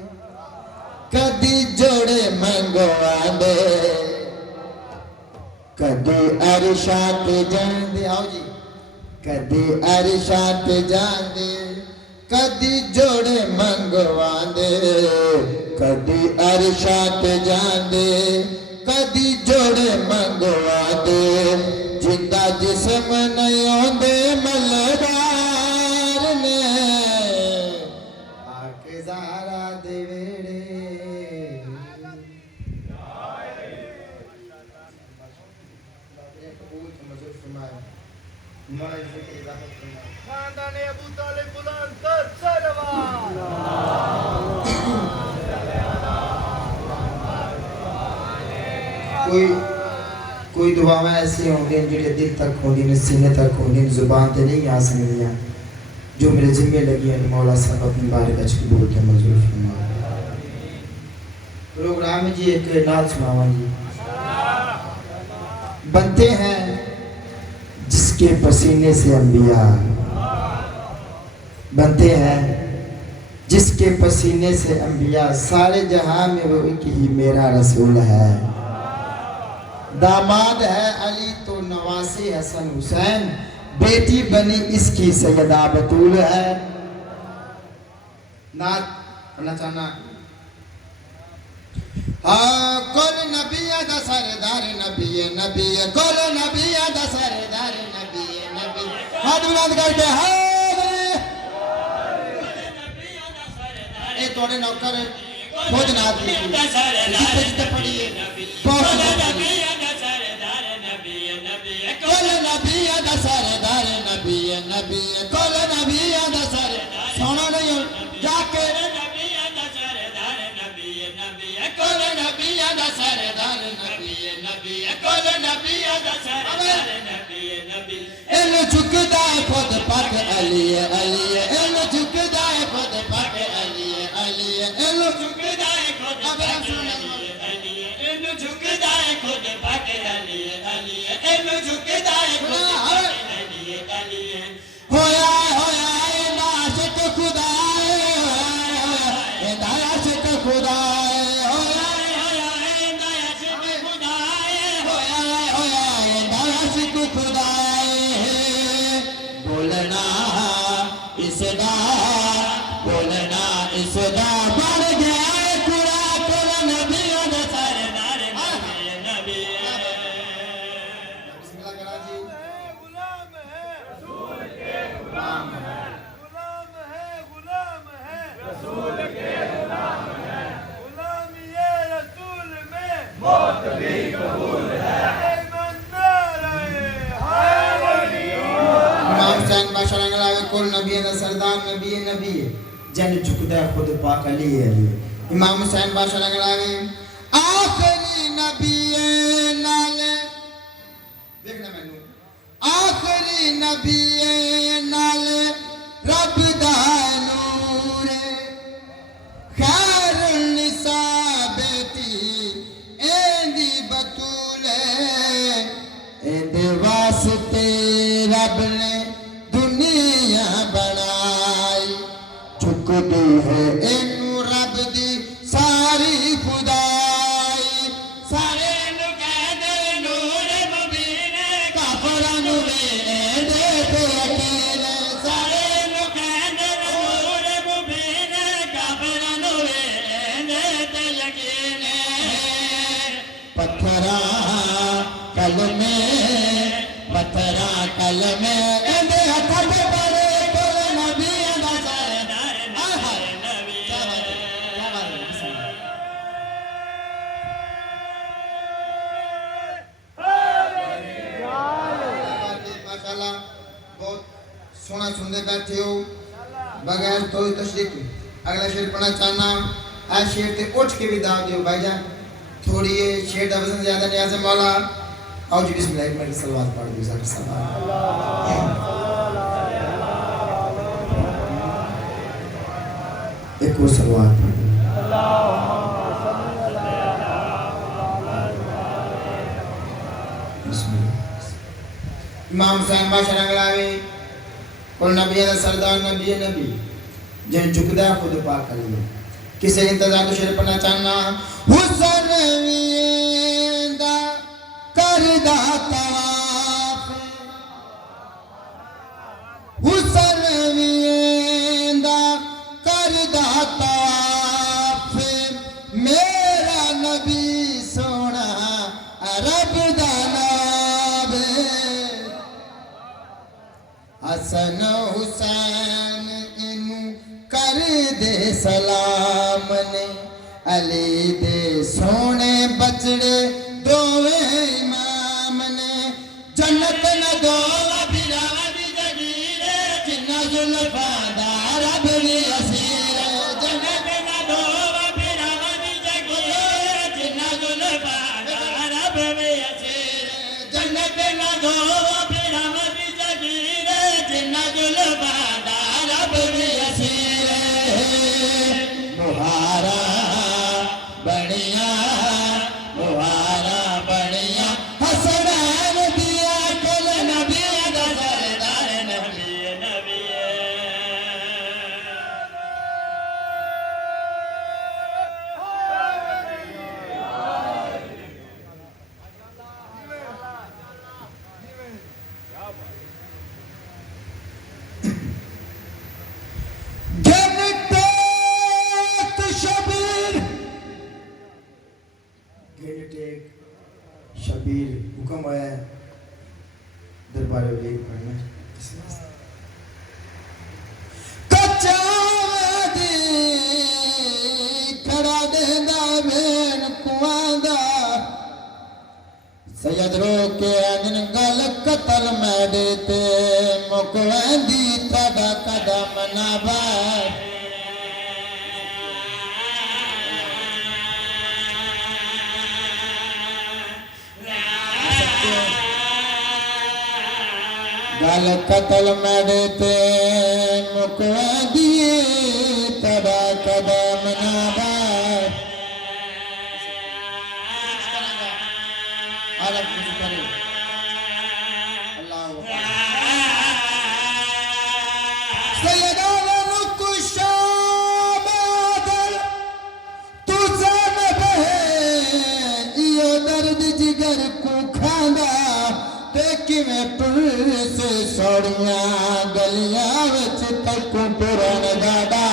کدی جوڑے منگوا دے کدی عرشات جاندے آؤ جی کدی عرشات جاندے کدی جوڑے منگوا دے کدی عرشات جاندے کدی جوڑے منگوا دے جندہ جسم نہیں ہوندے ملدار نے آکے زہرا دے ویڑے خاندان ابو طالب بلند تر صلوات کوئی دعاویں ایسی ہوں گے جڑے دل تک ہوں گے سینے تک ہوں گے زبان تے نہیں آ سکتی ہیں جو میرے ذمہ لگی ہیں مولا صاحب اپنی بارے کا چھکی بول کے منظور فرما پروگرام جی ایک نعت سناواں جی بنتے ہیں جس کے پسینے سے انبیاء بنتے ہیں جس کے پسینے سے انبیاء سارے جہاں میں وہ ایک ہی میرا رسول ہے داماد ہے علی تو نواسی حسن حسین بیٹی بنی اس کی سیدہ بطول ہے نعت پڑھنا چاہنا کل نبی دا سردار نبی نبی کل نبی دا سردار نبی نبی ہاتھ بلند کر کے اے توڑے نوکر خود نعت جتنے جتنے پڑھیے کل نبی دا سردار نبی نبی کل نبی دا سردار سونا نہیں جا کے کل نبی دا سردار نبی نبی کل نبی دا سردار نبی نبی ایل جھکدا ہے خود پاک علی علی ایل جھکدا ہے خود پاک علی علی ایل جھکدا ہے خود پاک علی ایل جھکدا ہے خود پاک علی علی ایل جھکدا ہے خود پاک علی علی ہویا ہویا عاشق خدا ہے عاشق خدا بولنا اس دا بڑھ گیا قرآن کل نبی دا سردار نبی بسم اللہ کرا جی غلام ہے رسول کے غلام ہے غلام ہے غلام ہے رسول کے غلام ہے غلام یہ رسول میں موت بھی قبول ہے امام حسین بادشاہ رنگلاوے کل نبی دا سردار نبی نبی جن جھکدا ہے خود پاک علی علی امام حسین بادشاہ رنگلاوے آخری نبی نالے دیکھنا میں نو آخری نبی نالے رب دا نور خیر النساء بیٹی ایندی بطول ایندے واسطے رب نے دنیا بنائی چکدی ہے اینو رب دی ساری خدائی سارے نو کہہ دے نور مبین کافران دے دے یقین سارے نو کہہ دے نور مبین کافران دے دے یقین پتھرا کلمے پتھرا کلمے اندے ہتھ پہ پڑے کل نبی دا سردار نبی سے بیٹھے ہو بغیر تو تشریف اگلا شعر پڑھنا چاہنا اے شعر تے اٹھ کے بھی دعوت دیو بھائی جان تھوڑی یہ شعر دا وزن زیادہ نیاز مولا آؤ جی بسم اللہ ایک مرد صلوات پڑھ دیو ساتھ صلوات ایک اور صلوات پڑھ دیو بسم اللہ امام حسین بادشاہ رنگلاوی اور نبی سردار نبی جن چکدہ خود پاک کر لیا کسے انتظار تو شعر پڑھنا چاہنا حسن ویندہ کردہ طواف حسن ویندہ کردہ طواف میرا نبی سونا رب دا نام حسن حسین انو کر دے سلام نے علی دے سونے بچڑے دوویں امام نے جنت نہ دو بھراوا دی جگیرے جنہ زلفاں دا رب وی اسیر جنت نہ دو بھراوا دی جگیرے جنہ زلفاں دا رب وی اسیر جنت نہ دو بھراوا دی جگیرے جنہ زلفاں دا رب وی اسیر مہارا بڑیاں حسنین دیا کل نبی دا سردار نبی شبیر حکم آیا ہے دربار ولی پڑھنا کچا دی کھڑا دیندہ بین کواندہ سید رو کے دن گل قتل میں دیتے مکویندی تڑا قدم نبار گل قتل میں دیتے مکویندی تڑا قدم نبار عرب کچھ کرے اللہ سیدان نکشا بادل تو زن بہن یہ درد جگر کو کھانا دیکھی میں پر سے سوڑیاں گلیاں وچ تک پرن گاڑا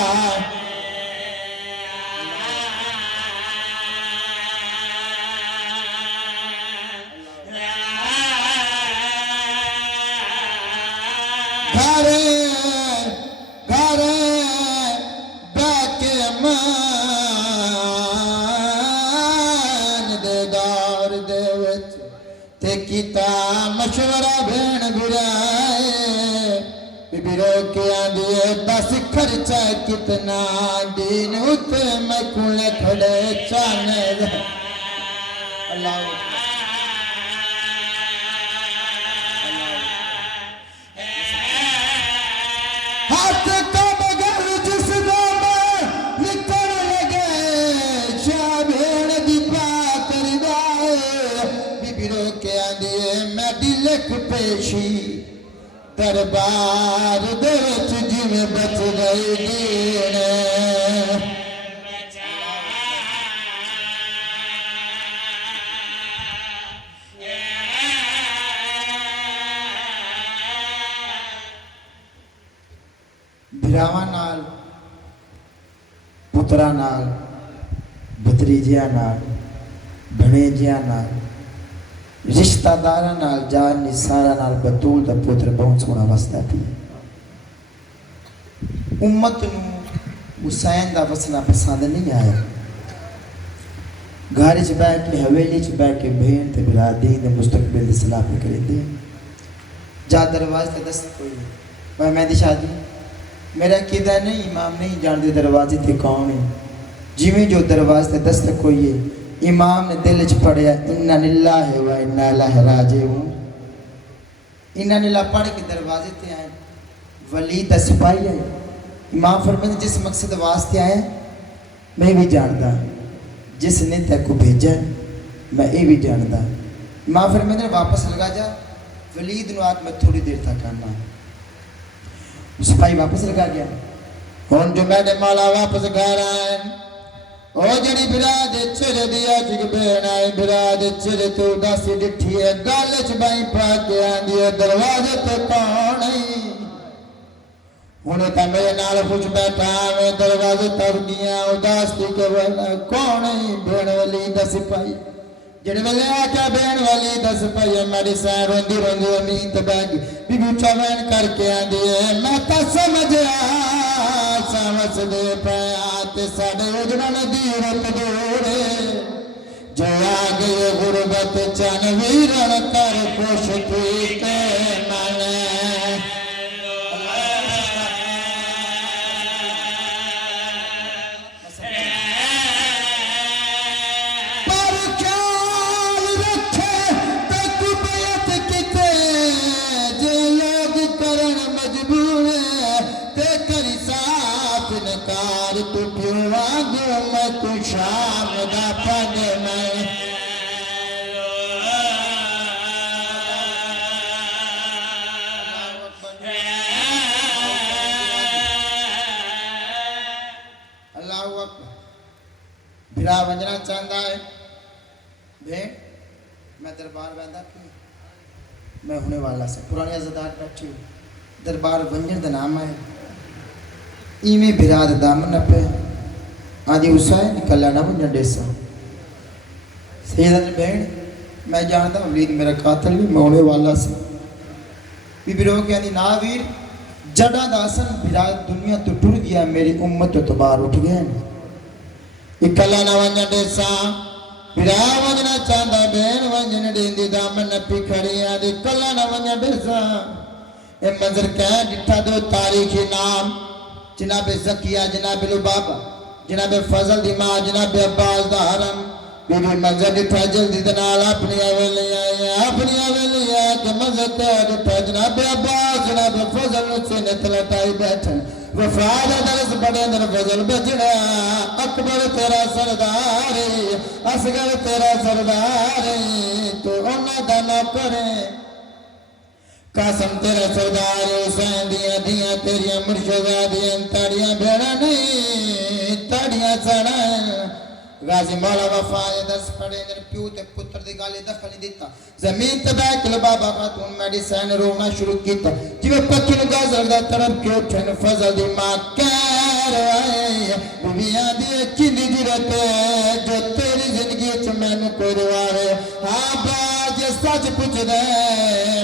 گھرے بیکے مان دے دار دے وچ تے کیتا مشورہ بین گرائے بی بی رو کے آندھے دس خرچہ کتنا دین اتے میں کھلے کھڑے چانے دے اللہ ہاتھ کا بغیر جس میں نکل لگے شاہ بھیڑ دی پاکر دائے بی بی رو کے آندھے میں دی لکھ پیشی دربار دے وچ جی میں بچ گئی دین بھراواں نال پتراں نال بھتریجیاں نال بھنیجیاں نال رشتہ داراں نال جان نثاراں نال بطول دا پتر بہت سونا وسدا پیا امت نو حسین دا وسنا پسند نہیں آیا گھر چ بیٹھ کے حویلی چ بیٹھ کے بہن تے بلا دین دے مستقبل دی صلاح پہ کریندے جا دروازے تے دست کوئی نہیں میں مہندی شاہ جی میرا عقیدہ نہیں امام نہیں جان دے دروازے تے کون ہے جویں جو دروازے تے دستک ہوئی ہے امام نے دل چ پڑھیا انا للہ و انا الیہ راجعون انا للہ پڑھ کے دروازے تے آئے ولی دا سپاہی ہے امام فرماتے جس مقصد واسطے آئے میں بھی جانتا جس نے تے کو بھیجا میں یہ بھی جانتا امام فرماتے واپس لگا جا ولید نو آگ میں تھوڑی دیر تک آنا سپاہی واپس لگا گیا ہون جو میں نے مالا واپس گھر آئے او جڑی براد چلے دیا جگ بین آئے براد چلے تو داسی ڈٹھی ہے گالچ بائی پاک گیا دیا دروازے تو کون نہیں انہیں تا میرے نال خوش بیٹھا میں دروازے تر گیا اداستی کے بنا کون نہیں بین والی دا سپاہی جڑے ویلے آکھیا بین والی دس پئی میری سین روندی روندی امین تے بیٹھ گئی بی بی چوین کر کے آندی ہے میں تا سمجھیا سمجھ دے پیا تے ساڈے اجڑن دی رت دوڑے جو آ گئی غربت چن ویرن کر پوشتی تے من شام دا پگ میں اللہ اکبر بھرا ونجنا چاہتا ہے بھین میں دربار بہندا کی میں ہونے والا سے پرانی عزدار بیٹھی ہوں دربار ونجن دا نام ہے ایمیں بھرا دا دامن نپے آدھی حسین نکلا نہ ونجن ڈیسا سیدہ بہن میں جانتا ہوں ولید میرا قاتل بھی میں ہونے والا سے بی بی رو کہا دی نا ویر جڑا داسن بھرا دنیا تو ٹر گیا میری امت تو تبار اٹھ گئے اکلا نہ ونجن ڈیسا بھرا ونجنا چاہتا بہن ونجن دین دی دامن نپی کھڑی آدھی کلا نہ ونجن ڈیسا اے منظر کہہ ڈٹھا دو تاریخی نام جناب زکیہ جناب لبابہ جناب فضل دی ماں جناب عباس دا حرم بی بی منظر ڈٹھا جلدی دنال اپنی اولی آیا کہ منظر کہہ ڈٹھا جناب عباس جناب فضل سے نتلٹائی بیٹھن وفاد درس بڑے در فضل بجڑا اکبر تیرا سرداری اصغر تیرا سرداری تو انہ دا نہ کریں قاسم تیرا سردار حسین دیا دیا تیریاں مرشدہ دیا تاڑیاں بھیڑا نہیں تاڑیاں سڑائیں غازی مولا وفا درس پڑے در پیو تے پتر دی گالی دخل نہیں دیتا زمین تباہ کل بابا خاتون میڈیسین رونا شروع کیتا جیوے پکن گازر دا طرف کیوں ٹھن فضل دی ماں کہہ رہے بیاں دی چلی دی رہتے جو تیری زندگی چھ میں نو کوئی روا رہے آبا جے سچ پوچھ دے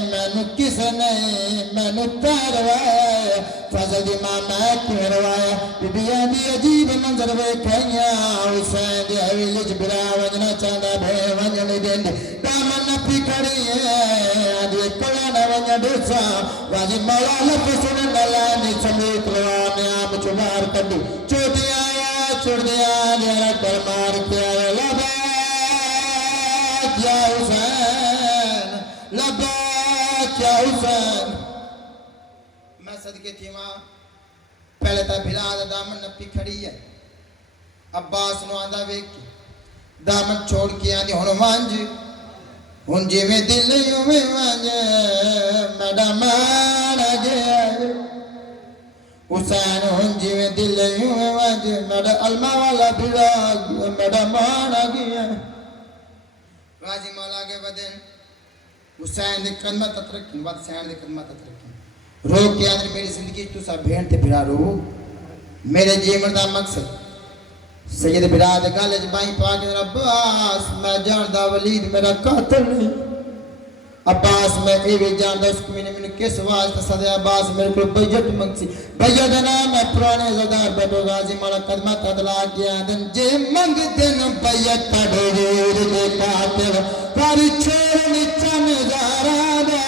میں نو کس نہیں میں نو تیر رہے فضل دی ماں میں کیوں روائے بیاں دی عجیب منظر وے کھائیاں حسین دی حویلی جبرا ونجنا چاہتا بھے ونجن دین دی دامن نپی کھڑی ہے آدھی کلا نہ ونجن ڈیسا واجی مولا لفظ نلانی سمیت روانی آم چبار کردو چوٹیاں چھوڑ دیا دیرہ کر مار کیا لبا کیا حسین لبا کیا حسین میں صدقے تھی ماں پہلے تا بھلا دامن نپی کھڑی ہے عباس نو آندہ ویک دامن چھوڑ کے آندھی ہن وانج ہن جی میں دل یوں میں وانج میڈا مانا گیا حسین ہن جی میں دل یوں میں وانج میڈا علمہ والا بھیڑا میڈا مانا گیا غازی مولا کے بدن حسین دے قدمہ تترکن بعد حسین دے قدمہ تترکن رو کے آندھی میری زندگی تو سا بھین تے بھیڑا رو میرے جیمن دا مقصد سید براد گالج بائی پاک عباس میں جاندہ ولید میرا قاتل نہیں عباس میں ایوی جاندہ اس کو میں نے کس واسطہ صدی عباس میرے کو بیجت منگسی بیجت نام ہے پرانے زدار بیٹو غازی مولا قدمہ تدلا کیا دن جے منگ دن بیجت پڑھور دے قاتل پاری چھوڑ نیچا نظارہ دا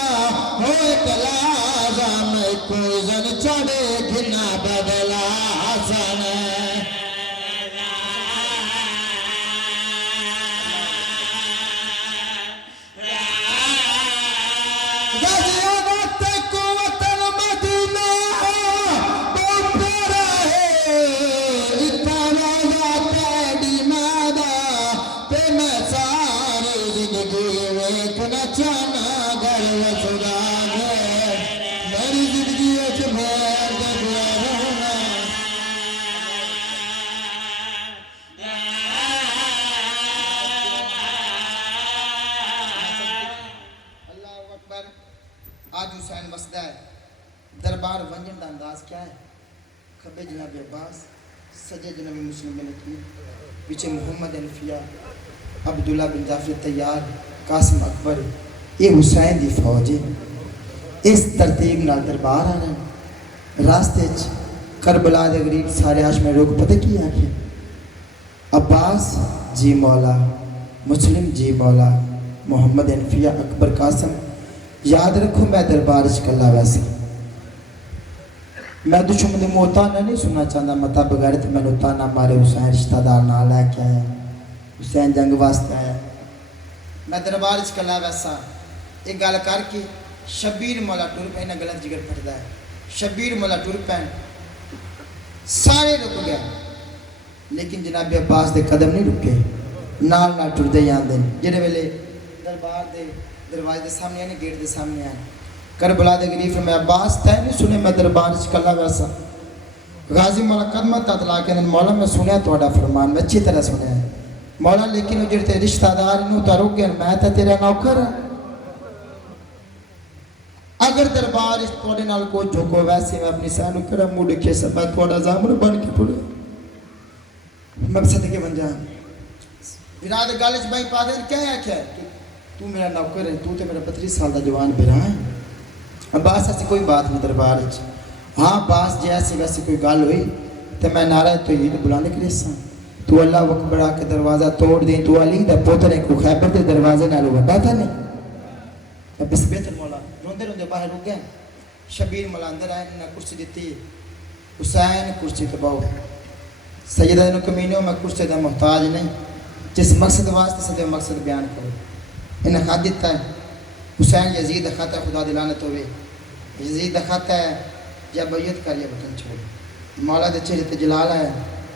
ہوئے کلازہ میں کوزن چڑے گنا بدلا سن آج حسین وسدا ہے دربار ونجن دا انداز کیا ہے کھبے جناب عباس سجے جناب مسلم بن عقیل پیچھے محمد انفیہ عبداللہ بن جعفر تیار قاسم اکبر یہ حسین دی فوج ہے اس ترتیب نال دربار آ رہے ہیں راستے کربلا دے غریب سارے آش میں روک پتہ کی آکھے عباس جی مولا مسلم جی مولا محمد انفیہ اکبر قاسم یاد رکھو میں دربار چکلا ویسے میں دشمن موتا نہیں سننا چاہتا متا بغیرت میں نے تانا مارے حسین رشتہ دار نہ لے کے آیا حسین جنگ واسطے آیا میں دربار چکلا ویسا ایک گل کر کے شبیر مولا ٹر پہ نہ غلط جگر پھٹتا ہے شبیر مولا ٹر پہ سارے رک گیا لیکن جناب عباس دے قدم نہیں رکے نال نال ٹر دے آندے جڑے ویلے دربار دے دروازے دے سامنے آنے گیٹ دے سامنے آنے کربلا دے غریب میں عباس تے نہیں سنے میں دربار چکلا ویسا غازی مولا قدمت تطلا کے مولا میں سنیا توڑا فرمان میں اچھی طرح سنیا ہے مولا لیکن وہ جڑتے رشتہ دار انہوں تا رک گیا میں تا تیرا نوکر ہے اگر دربار اس توڑے نال کو جھوکو ویسے میں اپنی سینو کرا موڑ کے سب میں توڑا زامر بن کے پڑے میں صدقے بن جان براد گالج بھائی پادر کیا ہے کیا تو میرا نوکر ہے تو میرا 32 سال دا جوان برا ہے عباس ایسی کوئی بات نہیں دربار ہاں عباس جیسے ویسے کوئی گال ہوئی تو میں نعرہ توحید بلانے کے لیے سا تو اللہ اکبر آ کے دروازہ توڑ دیں تو علی دا پوتر کو خیبر دے دروازے نالو بڑا تھا نہیں بس بہتر مولا روندے روندے باہر رک گئے شبیر مولا اندر آئے انہوں نے کرسی دیتی حسین کرسی تباؤ سیدہ انہوں کمینوں میں کرسی دا محتاج نہیں جس مقصد واسطے سے مقصد بیان کرو انہیں خط دیتا ہے حسین یزید خط ہے خدا دلانت ہوئے یزید خط ہے یا بیعت کر یا وطن چھوڑ مولا دے چہرے تے جلال ہے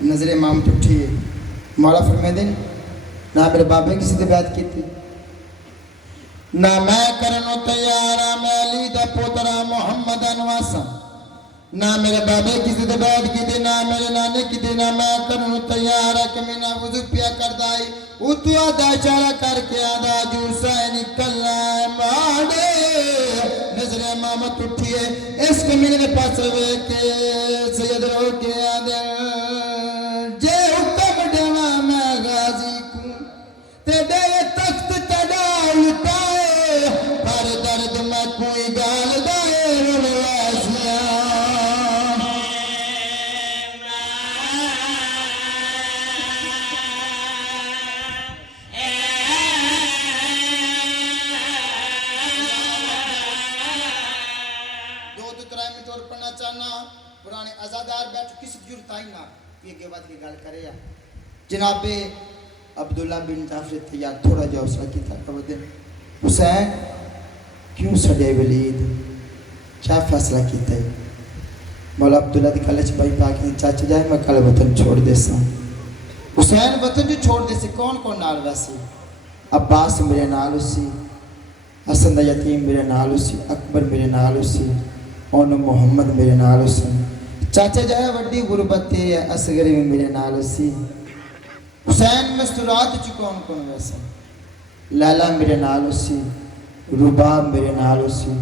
نظر امام ٹوٹھی ہے مولا فرمائے دیں نہ میرے بابے کسی تے بیعت کی تھی نہ میں کرنو تیارا میں علی دا پوترا محمد انواسا نہ میرے بابے کسی تے بیعت کی تھی نہ میرے نانے کی تھی نہ میں کرنو تیارا کہ میں نہ وضو پیا کر دائی اتوا دا چارہ کر کے آدھا جو حسین کلہ ماڑے نظر امامت اٹھئے اس کو میرے پاس ہوئے کہ سید رو کے آدھے جے حکم دینا میں غازی کو تیڑے تخت تڑا اٹھائے پر درد میں کوئی گال دائے رویسیاں پرانے ازادار بیٹھو کسی جرت آئی نہ یہ کے بعد کی گال کرے یا جناب عبداللہ بن جعفر تیار تھوڑا جا حوصلہ کی تھا حسین کیوں سڑے ولید کیا فیصلہ کیتا ہے مولا عبداللہ دی کلچ بھائی پاکی چاچا جائے میں کل وطن چھوڑ دے سا حسین وطن جو چھوڑ دے سے کون کون نال ویسی عباس میرے نال اسی حسن دا یتیم میرے نال اسی اکبر میرے نال اسی اونو محمد میرے نال اسی چاچا جائے وڈی غربت تے اصغری میں میرے نال اسی حسین مستورات چکون کون ویسا لالا میرے نال اسی رباب میرے نال اسی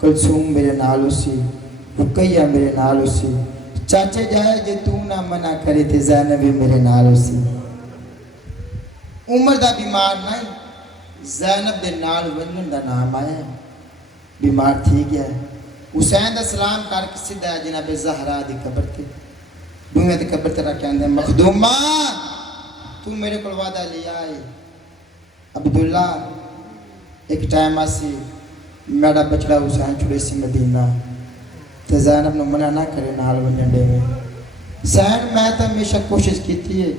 کلثوم میرے نال اسی رقیہ میرے نال اسی چاچے جائے جے تو نہ منع کرے تے زینب میرے نال اسی عمر دا بیمار نہیں زینب دے نال ونجن دا نام آیا بیمار تھی گیا ہے حسین دا سلام کر کے سدھا جناب زہرا دی قبر تے دنیا دی قبر تے رکھ اندے مخدومہ تو میرے کول وعدہ لیا ہے عبداللہ ایک ٹائم آسی میرا بچڑا حسین چھڑے سی مدینہ تو زینب نے منع نہ کرے نال ونجن دے میں حسین میں تو ہمیشہ کوشش کیتی ہے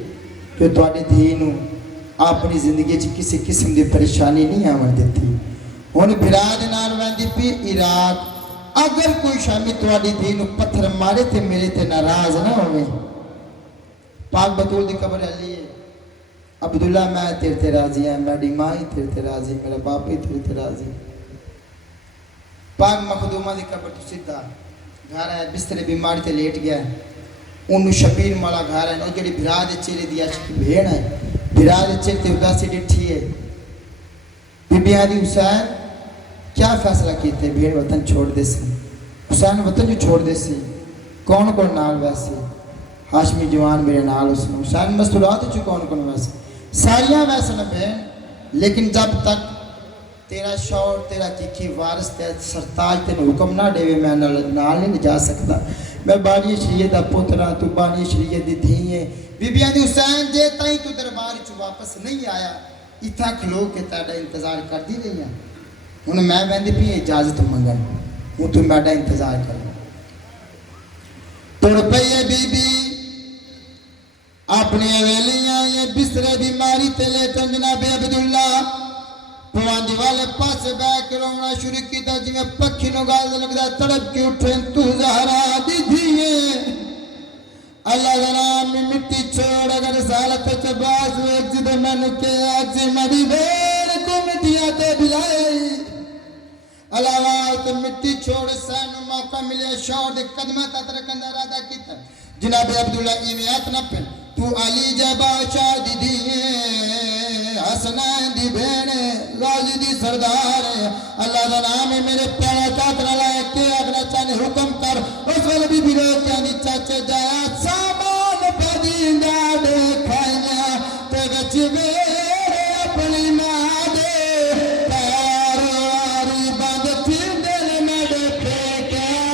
کہ تواڈی دھی نو اپنی زندگی وچ کسی قسم دی پریشانی نہیں آون دتی ہن بھرا دے نال ویندی پی عراق اگر کوئی شامی تواڈی دھی نو پتھر مارے تے میرے تے ناراض نہ ہوے پاک بطول دی قبر علی ہے عبداللہ میں تیرے تے راضی ہیں میری ماں ہی تیرے تے راضی میرا باپ ہی تیرے تے راضی پاک مخدومہ دی قبر تو سیدھا گھر ہے بسترے بیماری تے لیٹ گیا ہے انہوں شبیر مولا گھر ہے اور جڑی بھرا دے چیرے دی عاشقی بھیڑ ہے بھرا دے چیرے تے اداسی ڈٹھی ہے بی بی آدھی حسین کیا فیصلہ کیتے بھیڑ وطن چھوڑ دے سی حسین وطن جو چھوڑ دے سی کون کون نال ویسے ہاشمی جوان میرے نال حسین مستورات چو کون ویسے ساریاں ویسے نہ بہن لیکن جب تک تیرا شور تیرا چیخی وارث تیرا سرتاج تیرا حکم نہ دے میں نال نہیں جا سکتا میں بانی شریعت دا پترا تو بانی شریعت دی دھی ہے بی بی آدھی حسین جے تائیں تو دربار چو واپس نہیں آیا اتھا کھلو کے تیرا انتظار کر دی رہی ہیں انہوں میں بہن بھی اجازت منگن ہوں تو میڈا انتظار کروں توڑ پئیے بی بی اپنی اویلیاں یہ بسترے بیماری تلے تن جناب عبداللہ پواندی والے پاس بیک رونا شروع کی تا جنگا پکھی نو گاز لگدا تڑپ کی اٹھیں تو زہرا دی دیئے اللہ ذرام میں مٹی چھوڑ اگر سالت چباز ویک جدو میں نکے آجی مری بیر کو مٹیاں تے بلائی اللہ وارت مٹی چھوڑ سینو موقع ملے شور دے قدمہ تترکن در آدھا کیتا جناب عبداللہ ایمیات نہ پہن تو علی جبا شاد دیئے حسنین دی بھینے راضی دی سردار اللہ دا نام میرے پیارا چاہتنا لائے کہ اگنا چاہنے حکم کر اس والا بھی بھی روکیاں دی چاچے جایا سامان پدیندہ دیکھائیاں تے گچ میرے اپنی ماں دے پیار واری بند تھی دل میں دے پھیکیاں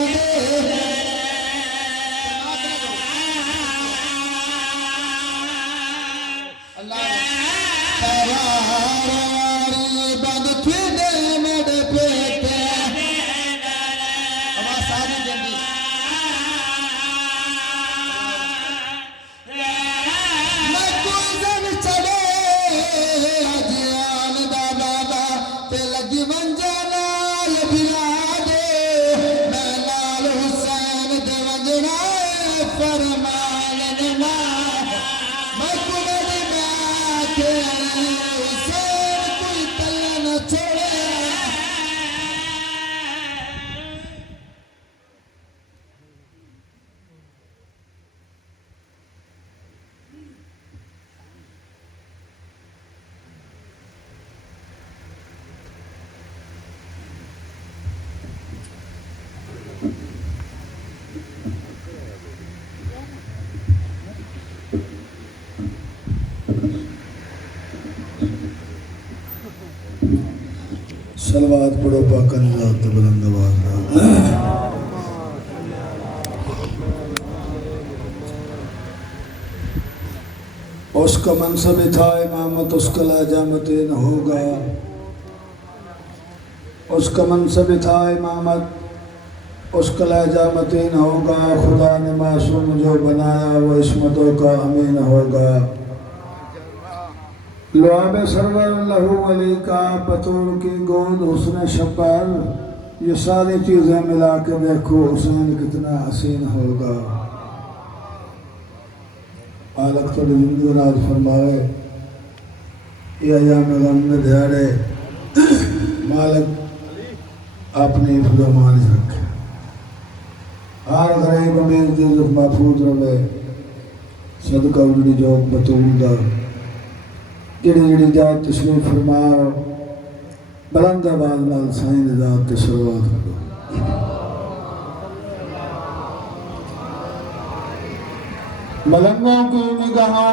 دے اللہ پیواری بند تھی دل میں دے پیتے ہمارا ساری جنگی میں کوئی زن چڑے حجیان دا دادا تے لگی ونجانا یہ بلا دے میں لال حسین دے ونجنا فرمان نما میں کمڑی میں کے حسین کوئی تلہ نہ چھوڑے صلوات پڑھو پاک اللہ تے بلند آواز اس کا منصب تھا امامت اس کا لاجامت نہ ہوگا اس کا منصب تھا امامت اس کا لاجامت نہ ہوگا خدا نے معصوم جو بنایا وہ عصمتوں کا امین ہوگا لعاب سرور لہو علی کا پتور کی گود حسن شپر یہ ساری چیزیں ملا کے دیکھو حسین کتنا حسین ہوگا آلک تو زندگی راز فرمائے یہ ایام غم میں دھیارے مالک اپنی حفظ و امان رکھے ہر غریب امیر جزت محفوظ رہے صدقہ اجڑی جوک بطول دا جڑی جات تشریف فرماؤ بلند آواز نال سائن ذات تشروات کرو ملنگوں کی نگاہوں